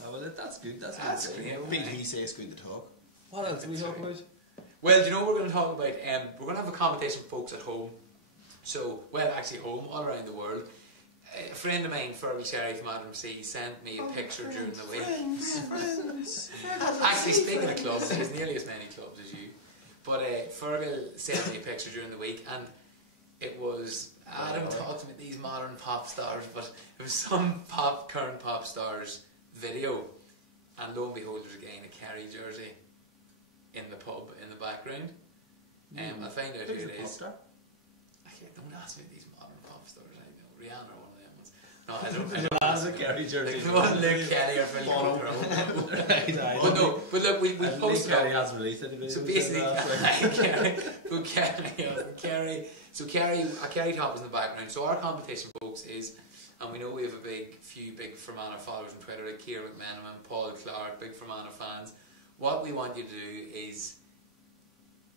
Well, that's good. That's good. great. BT says good to talk. What else are we talking about? Well, do you know what we're going to talk about? We're going to have a competition for folks at home. So, well, actually home, all around the world. A friend of mine, Fergal Sherry from Adam C, sent me a picture during the week. Friends. Actually, speaking of clubs, there's nearly as many clubs as you. But Fergal sent me a picture during the week, and it was, I don't talk about these modern pop stars, but it was some current pop stars video, and lo and behold, there's again a Kerry jersey in the pub in the background. I'll find out who Who's it the pop is. star? Don't ask me these modern pop stars. I know Rihanna or one of them ones. No, I don't. That's a Kerry jersey. Like, one Luke Kelly or Phil Coulter. But no, but look, we Lee posted Kerry up. hasn't released any videos. So basically, Kerry. a Kerry top is in the background. So our competition, folks, is, and we know we have a few big Fermanagh followers on Twitter, like Ciara McMenamin, Paul Clark, big Fermanagh fans. What we want you to do is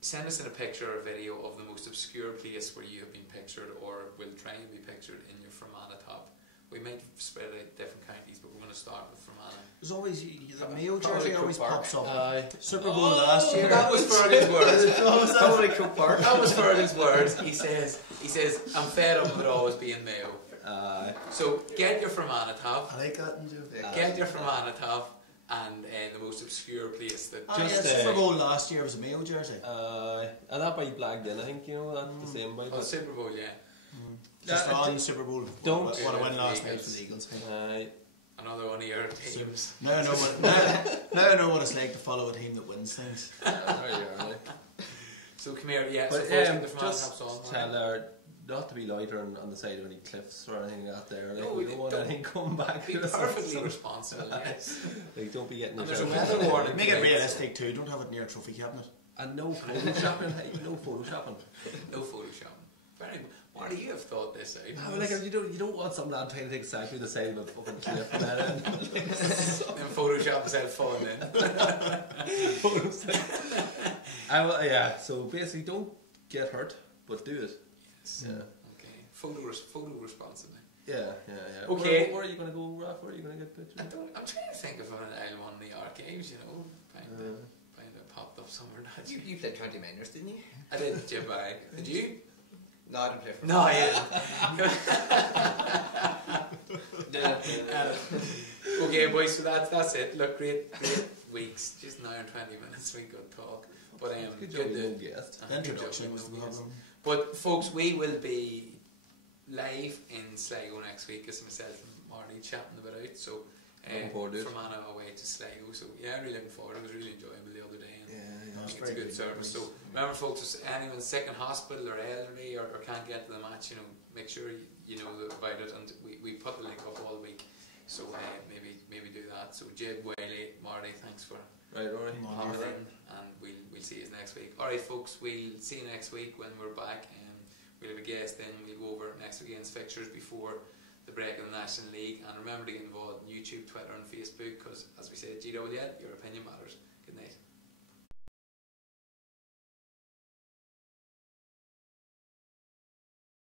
send us in a picture or a video of the most obscure place where you have been pictured, or will try and be pictured in your Fermanagh top. We might spread out different counties, but we're going to start with Fermanagh. There's always the Mayo Probably jersey Croke always Park. pops up. Aye. Super Bowl last year. That was Fergal's words. Probably Croke Park. That was Fergal's words. He says, I'm fed up with it always being Mayo. So get your Fermanagh top, I like that. And get your Fermanagh top, and the most obscure place that. Just, Super Bowl last year was a Mayo jersey. And that by blagged in, I think, you know, that's the same by. Oh, Super Bowl, yeah. Just on Super Bowl. Don't- What I won last night Eagles. for the Eagles. Aye. Another one of your teams. Now I know what it's like to follow a team that wins things. There you are, like. So come here, yeah. But So folks get the Fermanagh just tops on. tell our not to be loitering on the side of any cliffs or anything out there. Like, No, we don't want anything coming back. Be to us. perfectly responsible, yes. Like, don't be getting And yourself there's a weather warning. Make it today, realistic too. Don't have it near a trophy cabinet. And no photoshopping. Hey, no photoshopping. No photoshopping. Very. Marty, you have thought this out. I mean, like, you don't want some lad trying to take a selfie with the side of a fucking cliff. And Photoshop himself falling in. Yeah. So basically, don't get hurt, but do it. Yes. Yeah. Okay. Photo responsibly. Yeah. Okay. Where are you going to go, Raph? Where are you going to get pictures? I'm trying to think of an Isle one in the archives, you know. Find it popped up somewhere. You played 20 minors, didn't you? I did, Jim. Did you? No, I didn't play for No, yeah. Okay, boys, so that's it. Look, great weeks. Just an hour and 20 minutes we could talk. But Good job, you to- guest. The introduction was the problem. But folks, we will be live in Sligo next week as myself and Marty chatting about it. So Looking forward to it. from Anna away to Sligo. So yeah, really looking forward. It was really enjoyable the other day. And It's it's very good good. service. So remember, folks, if anyone's sick in hospital or elderly or can't get to the match, you know, make sure you know about it. And we put the link up all week. So maybe do that. So Jib, Whaley, Marty, thanks for Right, alright. hopping in, and we'll see you next week. Alright, folks, we'll see you next week when we're back. We'll have a guest in. We'll go over next weekend's fixtures before the break of the National League. And remember to get involved on YouTube, Twitter, and Facebook, because as we say at GWL, your opinion matters.